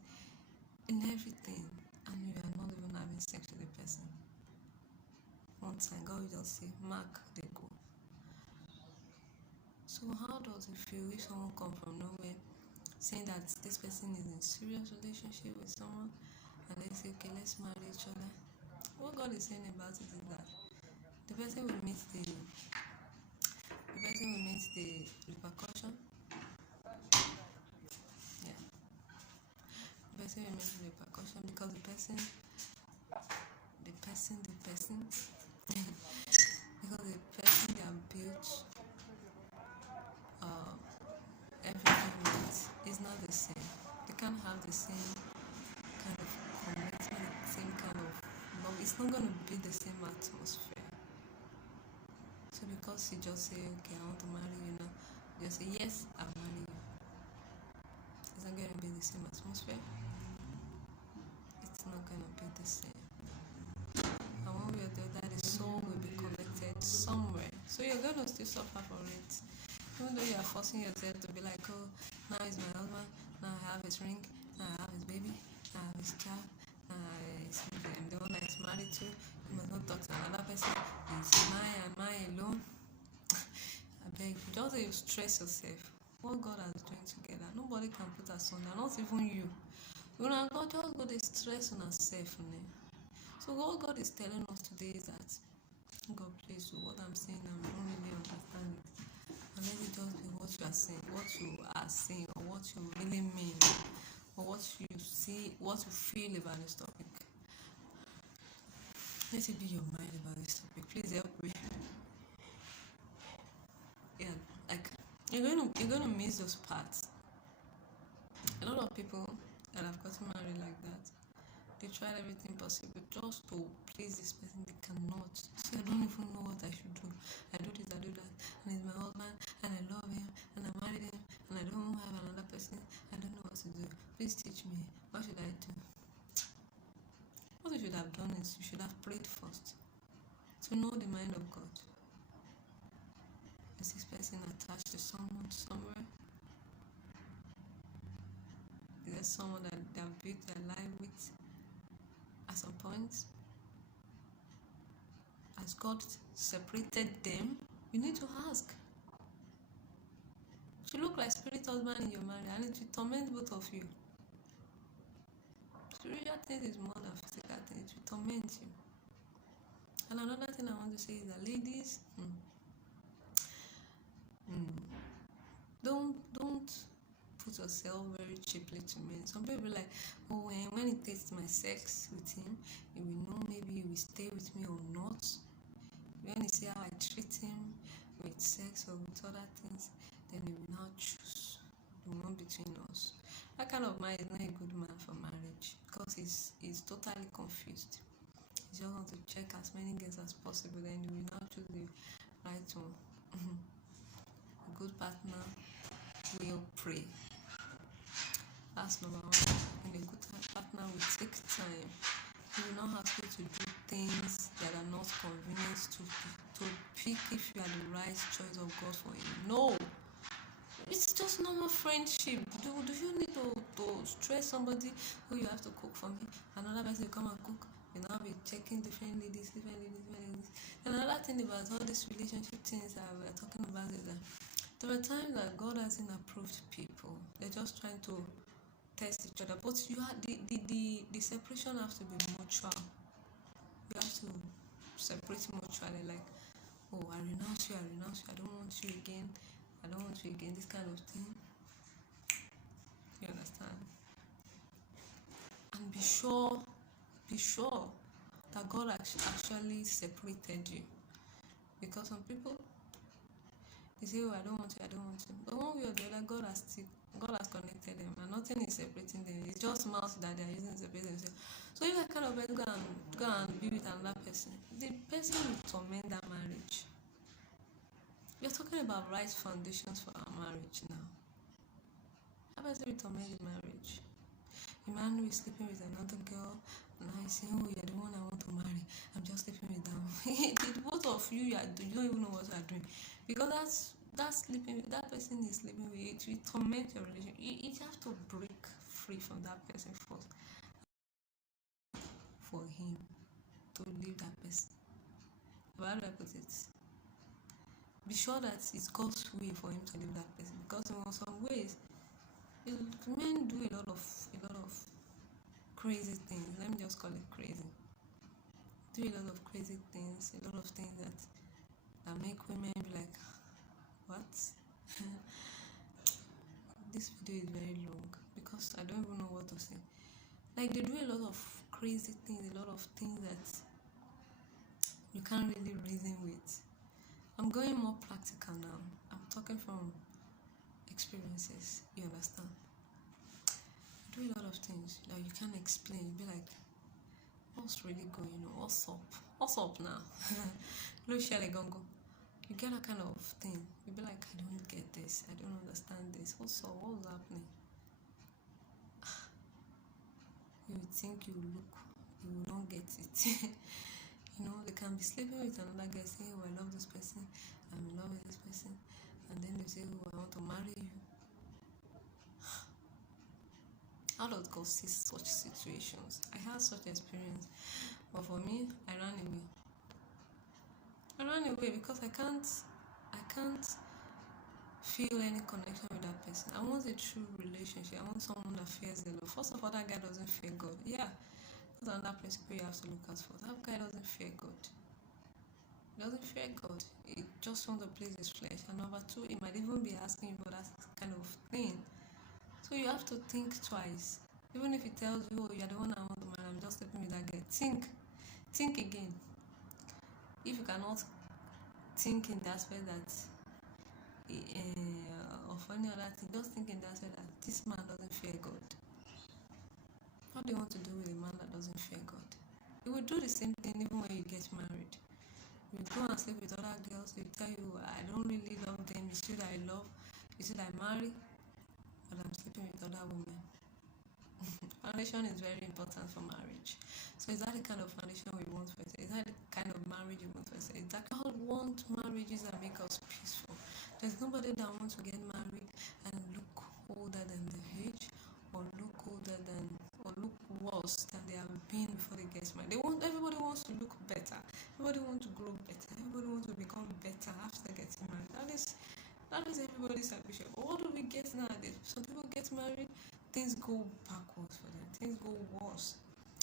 in everything, and you are not even having sex with the person. One time, God will just say, Mark, they go. So, how does it feel if someone comes from nowhere saying that this person is in a serious relationship with someone and they say, okay, let's marry each other? What God is saying about it is that the person will meet the repercussion. Yeah, the person will meet the repercussion because the person because the person they are built everything with is not the same. They can't have the same kind of commitment, same kind of love. It's not going to be the same atmosphere. So because you just say, okay, I want to marry you now, you just say, yes, I'll marry you. It's not going to be the same atmosphere. It's not going to be the same. And one way or the other, the soul will be connected somewhere. So you're going to still suffer for it. Even though you are forcing yourself to be like, oh, now he's my husband, now I have his ring, now I have his baby, now I have his child, now I'm the one that is married to, you must not talk to another person, it's mine and mine alone. I beg you, just you stress yourself. What God has joined together, nobody can put asunder, not even you. When God just go to stress on herself. So what God is telling us today is that, God please, what I'm saying now, I don't really understand it. And let it just be what you are saying, or what you really mean, or what you see, what you feel about this topic. Let it be your mind about this topic. Please help me. Yeah, like you're going to miss those parts. A lot of people that have gotten married like that, they tried everything possible just to please this person. They cannot. See, I don't even know what I should do. I do this, I do that, and he's my husband, and I love him, and I married him, and I don't have another person. I don't know what to do. Please teach me. What should I do? What you should have done is you should have prayed first to know the mind of God. Is this person attached to someone somewhere? Is there someone that they have built their life with at some point? Has God separated them? You need to ask. You look like spirit husband in your marriage, and it will torment both of you. Spiritual things is more than physical things. It will torment you. And another thing I want to say is that ladies, don't put yourself very cheaply to men. Some people are like, oh, when he tastes my sex with him, he will know maybe he will stay with me or not. When he see how I treat him with sex or with other things, then he will now choose the one between us. That kind of man is not a good man for marriage because he's totally confused. He's just want to check as many girls as possible, then he will now choose the right one. A good partner will pray. That's number one. And a good partner will take time. He will not ask you to do things that are not convenient to pick if you are the right choice of God for him. No. It's just normal friendship. Do you need to stress somebody who you have to cook for me? Another person will come and cook. You now be checking different ladies. And another thing about all these relationship things that we're talking about is that there are times that God hasn't approved people. They're just trying to test each other. But you have the separation has to be mutual. You have to separate mutually, like, oh, I renounce you, I don't want you again, this kind of thing. You understand? And be sure that God actually separated you. Because some people, they say, oh, I don't want you. But one way or the other, God has connected them, and nothing is separating them. It's just mouth that they are using to separate themselves. So if I kind of go and be with another person, the person will torment that marriage. We are talking about right foundations for our marriage now. How person will torment the marriage? man who is sleeping with another girl, and I say, oh, you're the one I want to marry. I'm just sleeping with them. The both of you, you don't even know what you are doing, because that's sleeping. That person is sleeping with you. It will torment your relationship. You have to break free from that person first for him to leave that person. How do I put it? Be sure that it's God's way for him to leave that person, because in some ways, men do a lot of crazy things. Let me just call it crazy. Do a lot of crazy things, a lot of things that make women be like, what? This video is very long because I don't even know what to say. Like, they do a lot of crazy things, a lot of things that you can't really reason with. I'm going more practical now. I'm talking from experiences, you understand? Do a lot of things that you can't explain. Be like, what's really going on? What's up now? Look, Shelly Gongo. You get a kind of thing. You be like, I don't get this. I don't understand this. What's up? What's happening? You would think you don't get it. They can be sleeping with another guy saying, oh, I love this person, I'm in love with this person, and then they say, oh, I want to marry you. How does God see such situations? I had such experience, but for me, I ran away. Because I can't feel any connection with that person. I want a true relationship. I want someone that fears the Lord. First of all, that guy doesn't fear God. Yeah, that's another principle you have to look out for. That guy doesn't fear God. He doesn't fear God. He just wants to please his flesh. And number two, he might even be asking you for that kind of thing. So you have to think twice. Even if he tells you, oh, you're the one I want to marry, I'm just sleeping with that guy. Think again. If you cannot think in that way that of any other thing, just think in that way that this man doesn't fear God. What do you want to do with a man that doesn't fear God? He will do the same thing even when you get married. You go and sleep with other girls, they tell you, I don't really love them, it's you that I love, it's you that I marry, but I'm sleeping with other women. Foundation is very important for marriage. So is that the kind of foundation we want for us? Is that the kind of marriage we want for us? Is that God want marriages that make us peaceful? There's nobody that wants to get married and look older than their age, or look worse than they have been before they get married. Everybody wants to look better. Everybody wants to grow better. Everybody wants to become better after getting married. That is everybody's ambition. But what do we get nowadays? Some people get married, things go backwards for them. Things go worse.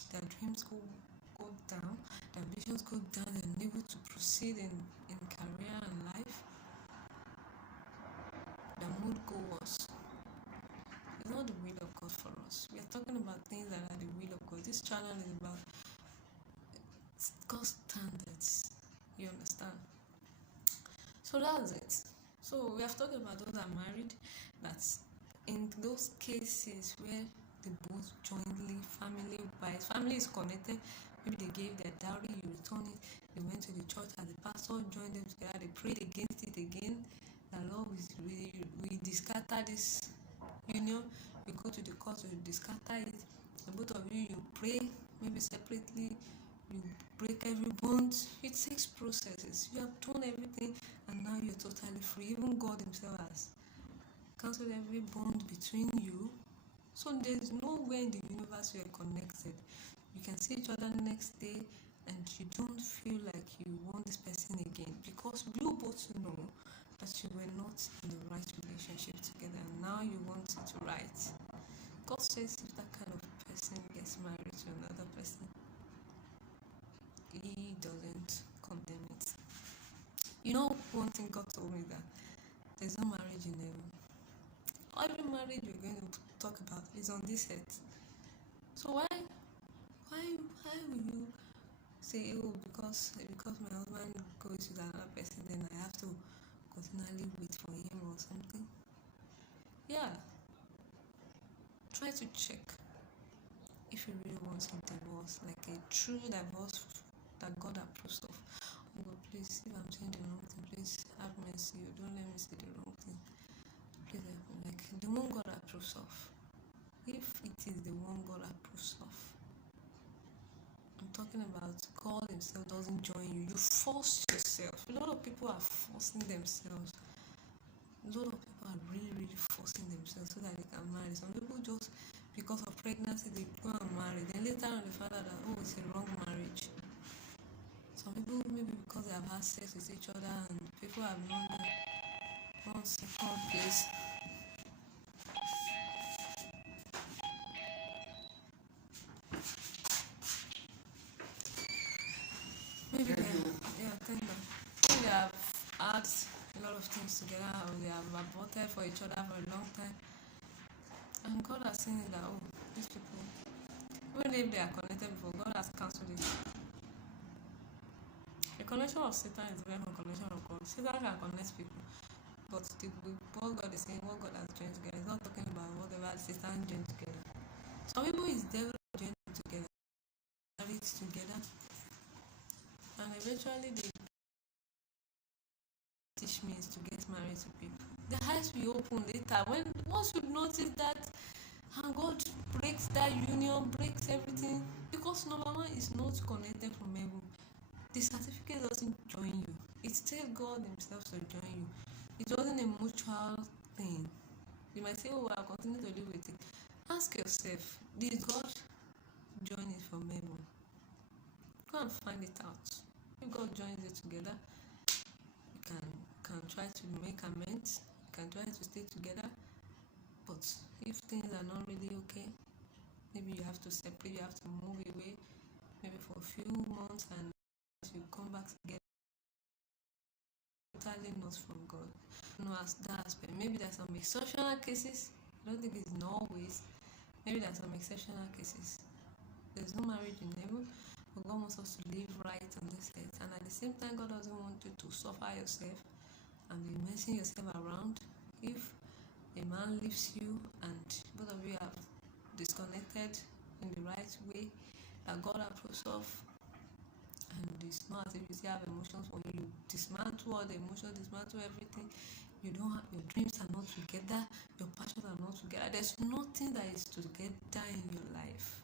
Their dreams go down. Their ambitions go down. They're unable to proceed in career and life. Their mood go worse. It's not the will of God for us. We are talking about things that are the will of God. This channel is about God's standards. You understand? So that's it. So we have talked about those that are married. That's in those cases where they both jointly, family is connected. Maybe they gave their dowry, you return it. They went to the church and the pastor joined them together. They prayed against it again. The Lord, we discard this union. You go to the court to discard it. The both of you pray, maybe separately. You break every bond. It takes processes. You have done everything, and now you're totally free. Even God himself has cancelled every bond between you. So there's nowhere in the universe you're connected. You can see each other next day, and you don't feel like you want this person again, because you both know that you were not in the right relationship together, and now you want it right. God says if that kind of person gets married to another person, he doesn't condemn it. One thing God told me, that there's no marriage in heaven. Every marriage we're going to talk about is on this earth. So why will you say, oh, because my husband goes with another person, then I have to continually wait for him or something? Yeah. Try to check if you really want a divorce, like a true divorce that God approves of. Oh God, please, if I'm saying the wrong thing, please have mercy. Don't let me say the wrong thing. Please help me. Like the one God approves of. if it is the one God approves of. I'm talking about God himself doesn't join you. You force yourself. A lot of people are forcing themselves. A lot of people are really, really forcing themselves so that they can marry. Some people just, because of pregnancy, they go and marry. Then later on they find out that, oh, it's a wrong marriage. Some people, maybe because they have had sex with each other and people have known them one second, please. Maybe they, yeah, thank God. Maybe they have had a lot of things together or they have aborted for each other for a long time. And God has seen it that, oh, these people, even if they are connected before, God has cancelled it. The connection of Satan is different from connection of God. Satan can connect people, but what God is saying, what God has joined together, is not talking about whatever Satan joined together. Some people is devil joined together, married together, and eventually they teach me is to get married to people. The eyes will open later when once you notice that, and God breaks that union, breaks everything, because number one is not connected from heaven. The certificate doesn't join you. It tells God himself to join you. It wasn't a mutual thing. You might say, oh, I'll continue to live with it. Ask yourself, did God join it from heaven? Go and find it out. If God joins it together, you can try to make amends. You can try to stay together. But if things are not really okay, maybe you have to separate, you have to move away, maybe for a few months, and you come back together. Totally not from God. No, as that aspect. Maybe there's some exceptional cases. I don't think it's in always. Maybe there's some exceptional cases. There's no marriage in heaven, but God wants us to live right on this earth. And at the same time, God doesn't want you to suffer yourself and be messing yourself around. If a man leaves you and both of you have disconnected in the right way that God approves of, and it's not as if you still have emotions for you, dismantle all the emotions, dismantle everything. You don't have, your dreams are not together, your passions are not together. There's nothing that is together in your life.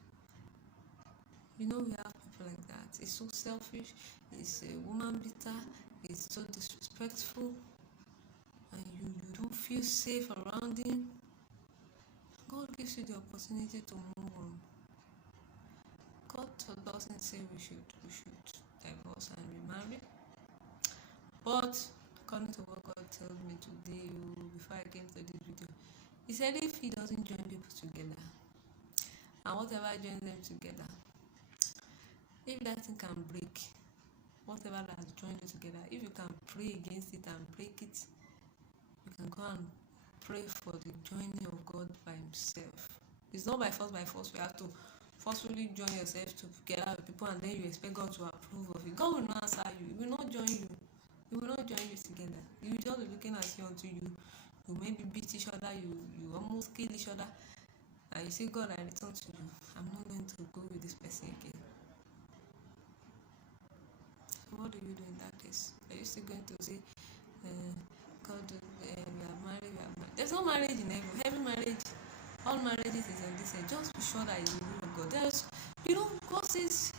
We have people like that. It's so selfish, it's a woman beater, it's so disrespectful, and you don't feel safe around him. God gives you the opportunity to move on. God doesn't say we should divorce and remarry. But according to what God told me today, before I came to this video, he said if he doesn't join people together, and whatever joins them together, if that thing can break, whatever that has joined you together, if you can pray against it and break it, you can go and pray for the joining of God by himself. It's not by force. You have to forcefully join yourself together with people and then you expect God to approve of it. God will not answer you. He will not join you. He will not join you together. He will just be looking at you until you maybe beat each other, you almost kill each other, and you say, God, I return to you. I'm not going to go with this person again. So what do you do in that case? Are you still going to say, God, we are married, There's no marriage in heaven. Heaven marriage, all marriages is on this end. Just be sure that it's the will of God. God says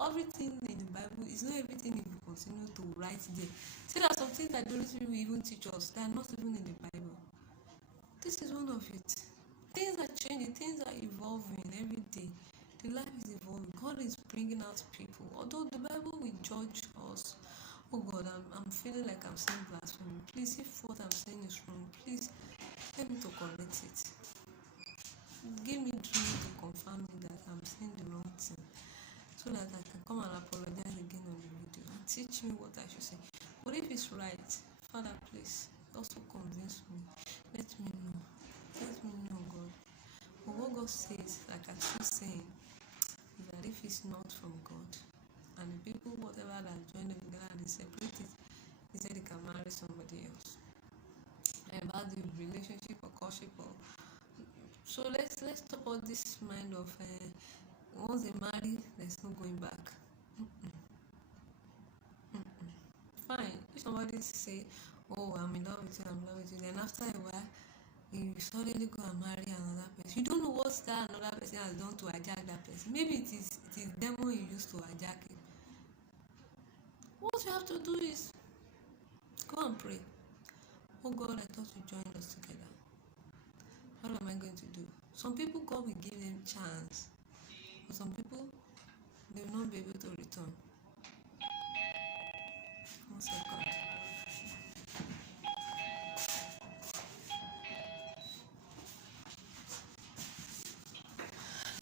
everything in the Bible is not everything if you continue to write there. See, there are some things that the Holy Spirit will even teach us that are not even in the Bible. This is one of it. Things are changing, things are evolving every day. The life is evolving. God is bringing out people. Although the Bible will judge us. Oh God, I'm feeling like I'm saying blasphemy. Please, if what I'm saying is wrong, please help me to correct it. Give me dream to confirm me that I'm saying the wrong thing, so that I can come and apologize again on the video and teach me what I should say. But if it's right, Father, please also convince me. Let me know. Let me know, God. But what God says, like I keep saying, is that if it's not from God, and the people, whatever that join them together and they separate it, he said they can marry somebody else. And about the relationship or courtship so let's stop all this mind of once they marry, there's no going back. Fine. If somebody say, oh, I'm in love with you, then after a while, you suddenly go and marry another person. You don't know what that another person has done to hijack that person. Maybe it is demon you used to hijack it. What you have to do is go and pray. Oh God, I thought you joined us together. What am I going to do? Some people, God will give them chance. For some people, they will not be able to return. 1 second.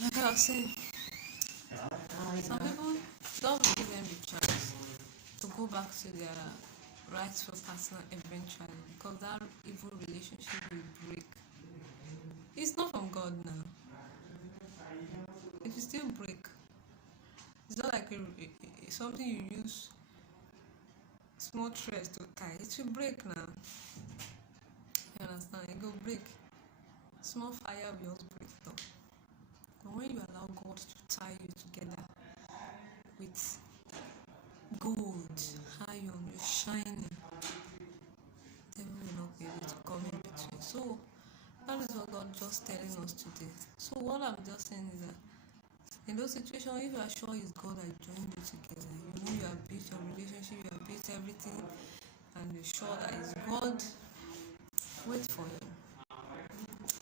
Like I was saying, some people, God will give them the chance to go back to their rightful partner eventually, because that evil relationship will break. It's not from God now. If you still break, it's not like something you use small threads to tie. It will break now. You understand? It will break. Small fire will just break it up. But when you allow God to tie you together with gold, iron, you're shining, the devil will not be able to come in between. So that is what God just telling us today. So what I'm just saying is that in those situations, if you are sure it's God that joined you together, you know you have built your relationship, you have built everything, and you're sure that it's God, wait for Him.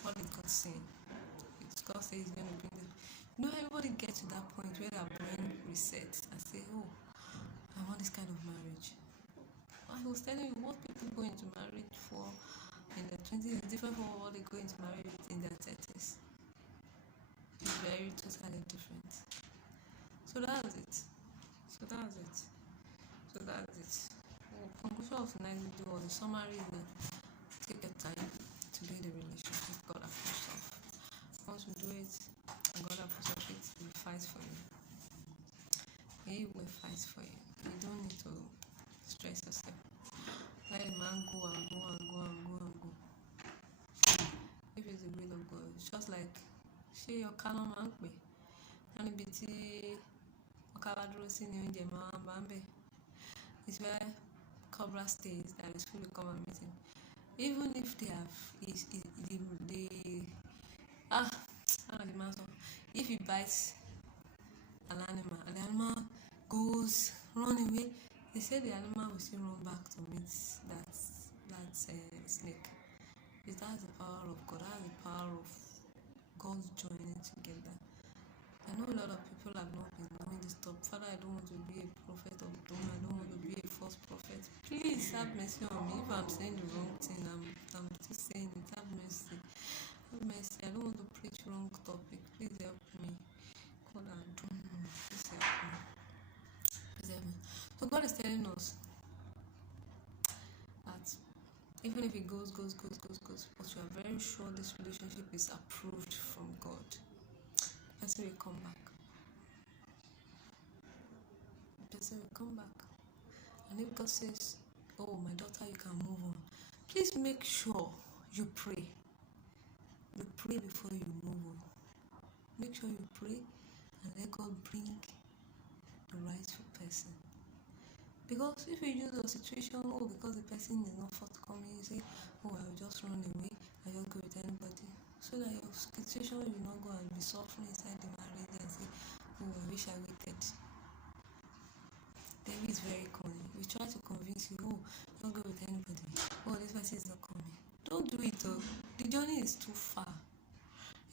What is God saying? It's God says He's going to bring this. You know, everybody gets to that point where their brain resets and say, oh, I want this kind of marriage. I was telling you, what people go into marriage for in their 20s is different from what they go into marriage in their 30s. It's very totally different. So that's it. So that's it. So that's it. Well, conclusion of tonight's video or the summary is that take your time to build a relationship with God and yourself. Once you do it, and God appreciates it, He will fight for you. He will fight for you. You don't need to stress yourself. Let a man go and go and go and go and go. If it's the will of God, it's just like ṣé ọ̀ká náà máa ń pè wọ́n níbi tí ọ̀ká bá dúró sí ni oúnjẹ máa ń bá ń bẹ̀. It's where cobra stays that is fully come and meet him. Even if they have how the man talk, if he bites an animal and the animal goes run away, they say the animal will still run back to meet that snake. That's the power of God. That's the power of God's joining together. I know a lot of people have not been knowing this stuff. Father, I don't want to be a prophet of doom. I don't want to be a false prophet. Please have mercy on me. If I'm saying the wrong thing, I'm just saying it. Have mercy. Have mercy. I don't want to preach wrong topic. Please help me. God, I don't know. Please help me. Please help me. So God is telling us that even if it goes, but you are very sure this relationship is approved from God, the person will come back. The person will come back. And if God says, oh, my daughter, you can move on, please make sure you pray. You pray before you move on. Make sure you pray and let God bring the rightful person. Because if you use a situation, because the person is not forthcoming, you say, I will just run away, I just go with anybody. So that your situation will not go and be suffering inside the marriage and say, I wish I waited. David is very cunning. We try to convince you, don't go with anybody. This person is not coming. Don't do it though. The journey is too far.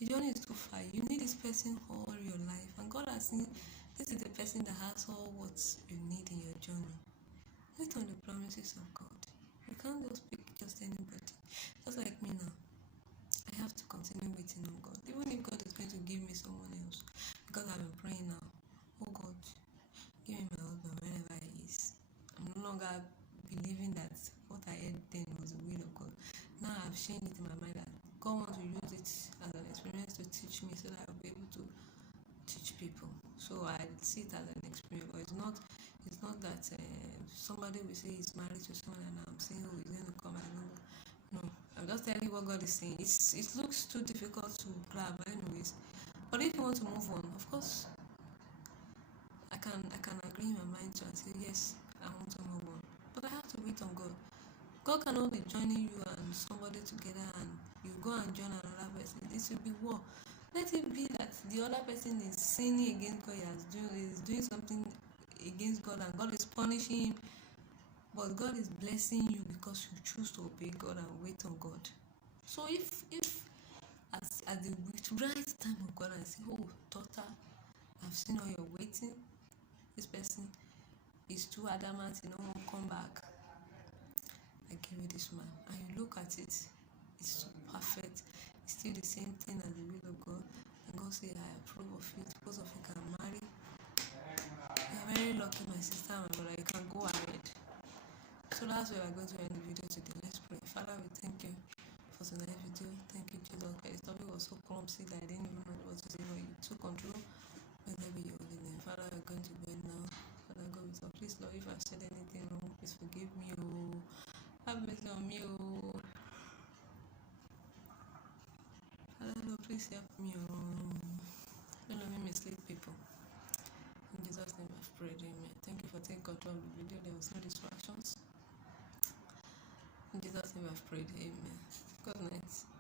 The journey is too far. You need this person all your life. And God has seen this is the person that has all what you need in your journey. Wait on the promises of God. You can't just pick just anybody. Just like me now. I have to continue waiting on God. Even if God is going to give me someone else. Because I've been praying now. Oh God, give me my husband wherever he is. I'm no longer believing that what I heard then was the will of God. Now I've changed it in my mind that God wants to use it as an experience to teach me so that I'll be able to teach people. So I see it as an experience. But it's not that somebody will say he's married to someone and I'm saying, he's going to come. I don't know. No, I'm just telling you what God is saying. It looks too difficult to grab, anyways. But if you want to move on, of course, I can agree in my mind to and say yes, I want to move on. But I have to wait on God. God cannot be joining you and somebody together and you go and join another person. This will be war. Let it be that the other person is sinning against God, is doing something against God, and God is punishing him. But God is blessing you because you choose to obey God and wait on God. So if at the right time of God, and say, oh daughter, I've seen all your waiting, this person is too adamant, he don't want to come back, I give you this man, and you look at it, it's so perfect, it's still the same thing as the will of God, and God say, I approve of it, both of you can marry. You are very lucky, my sister and my brother, you can go ahead. So that's where we're going to end the video today. Let's pray. Father, we thank you for tonight's video. Thank you, Jesus Christ. The topic was so clumsy that I didn't even know what to say, but you took control. May that be your holy name. Father, we're going to bed now. Father, go with us. Please, Lord, if I've said anything wrong, please forgive me. Oh, have mercy on me. Oh, Father, Lord, please help me. Oh, don't let me mislead people. In Jesus' name I've prayed. Amen. Thank you for taking control of the video. There was no distractions. In Jesus' name I've prayed. Amen. Good night.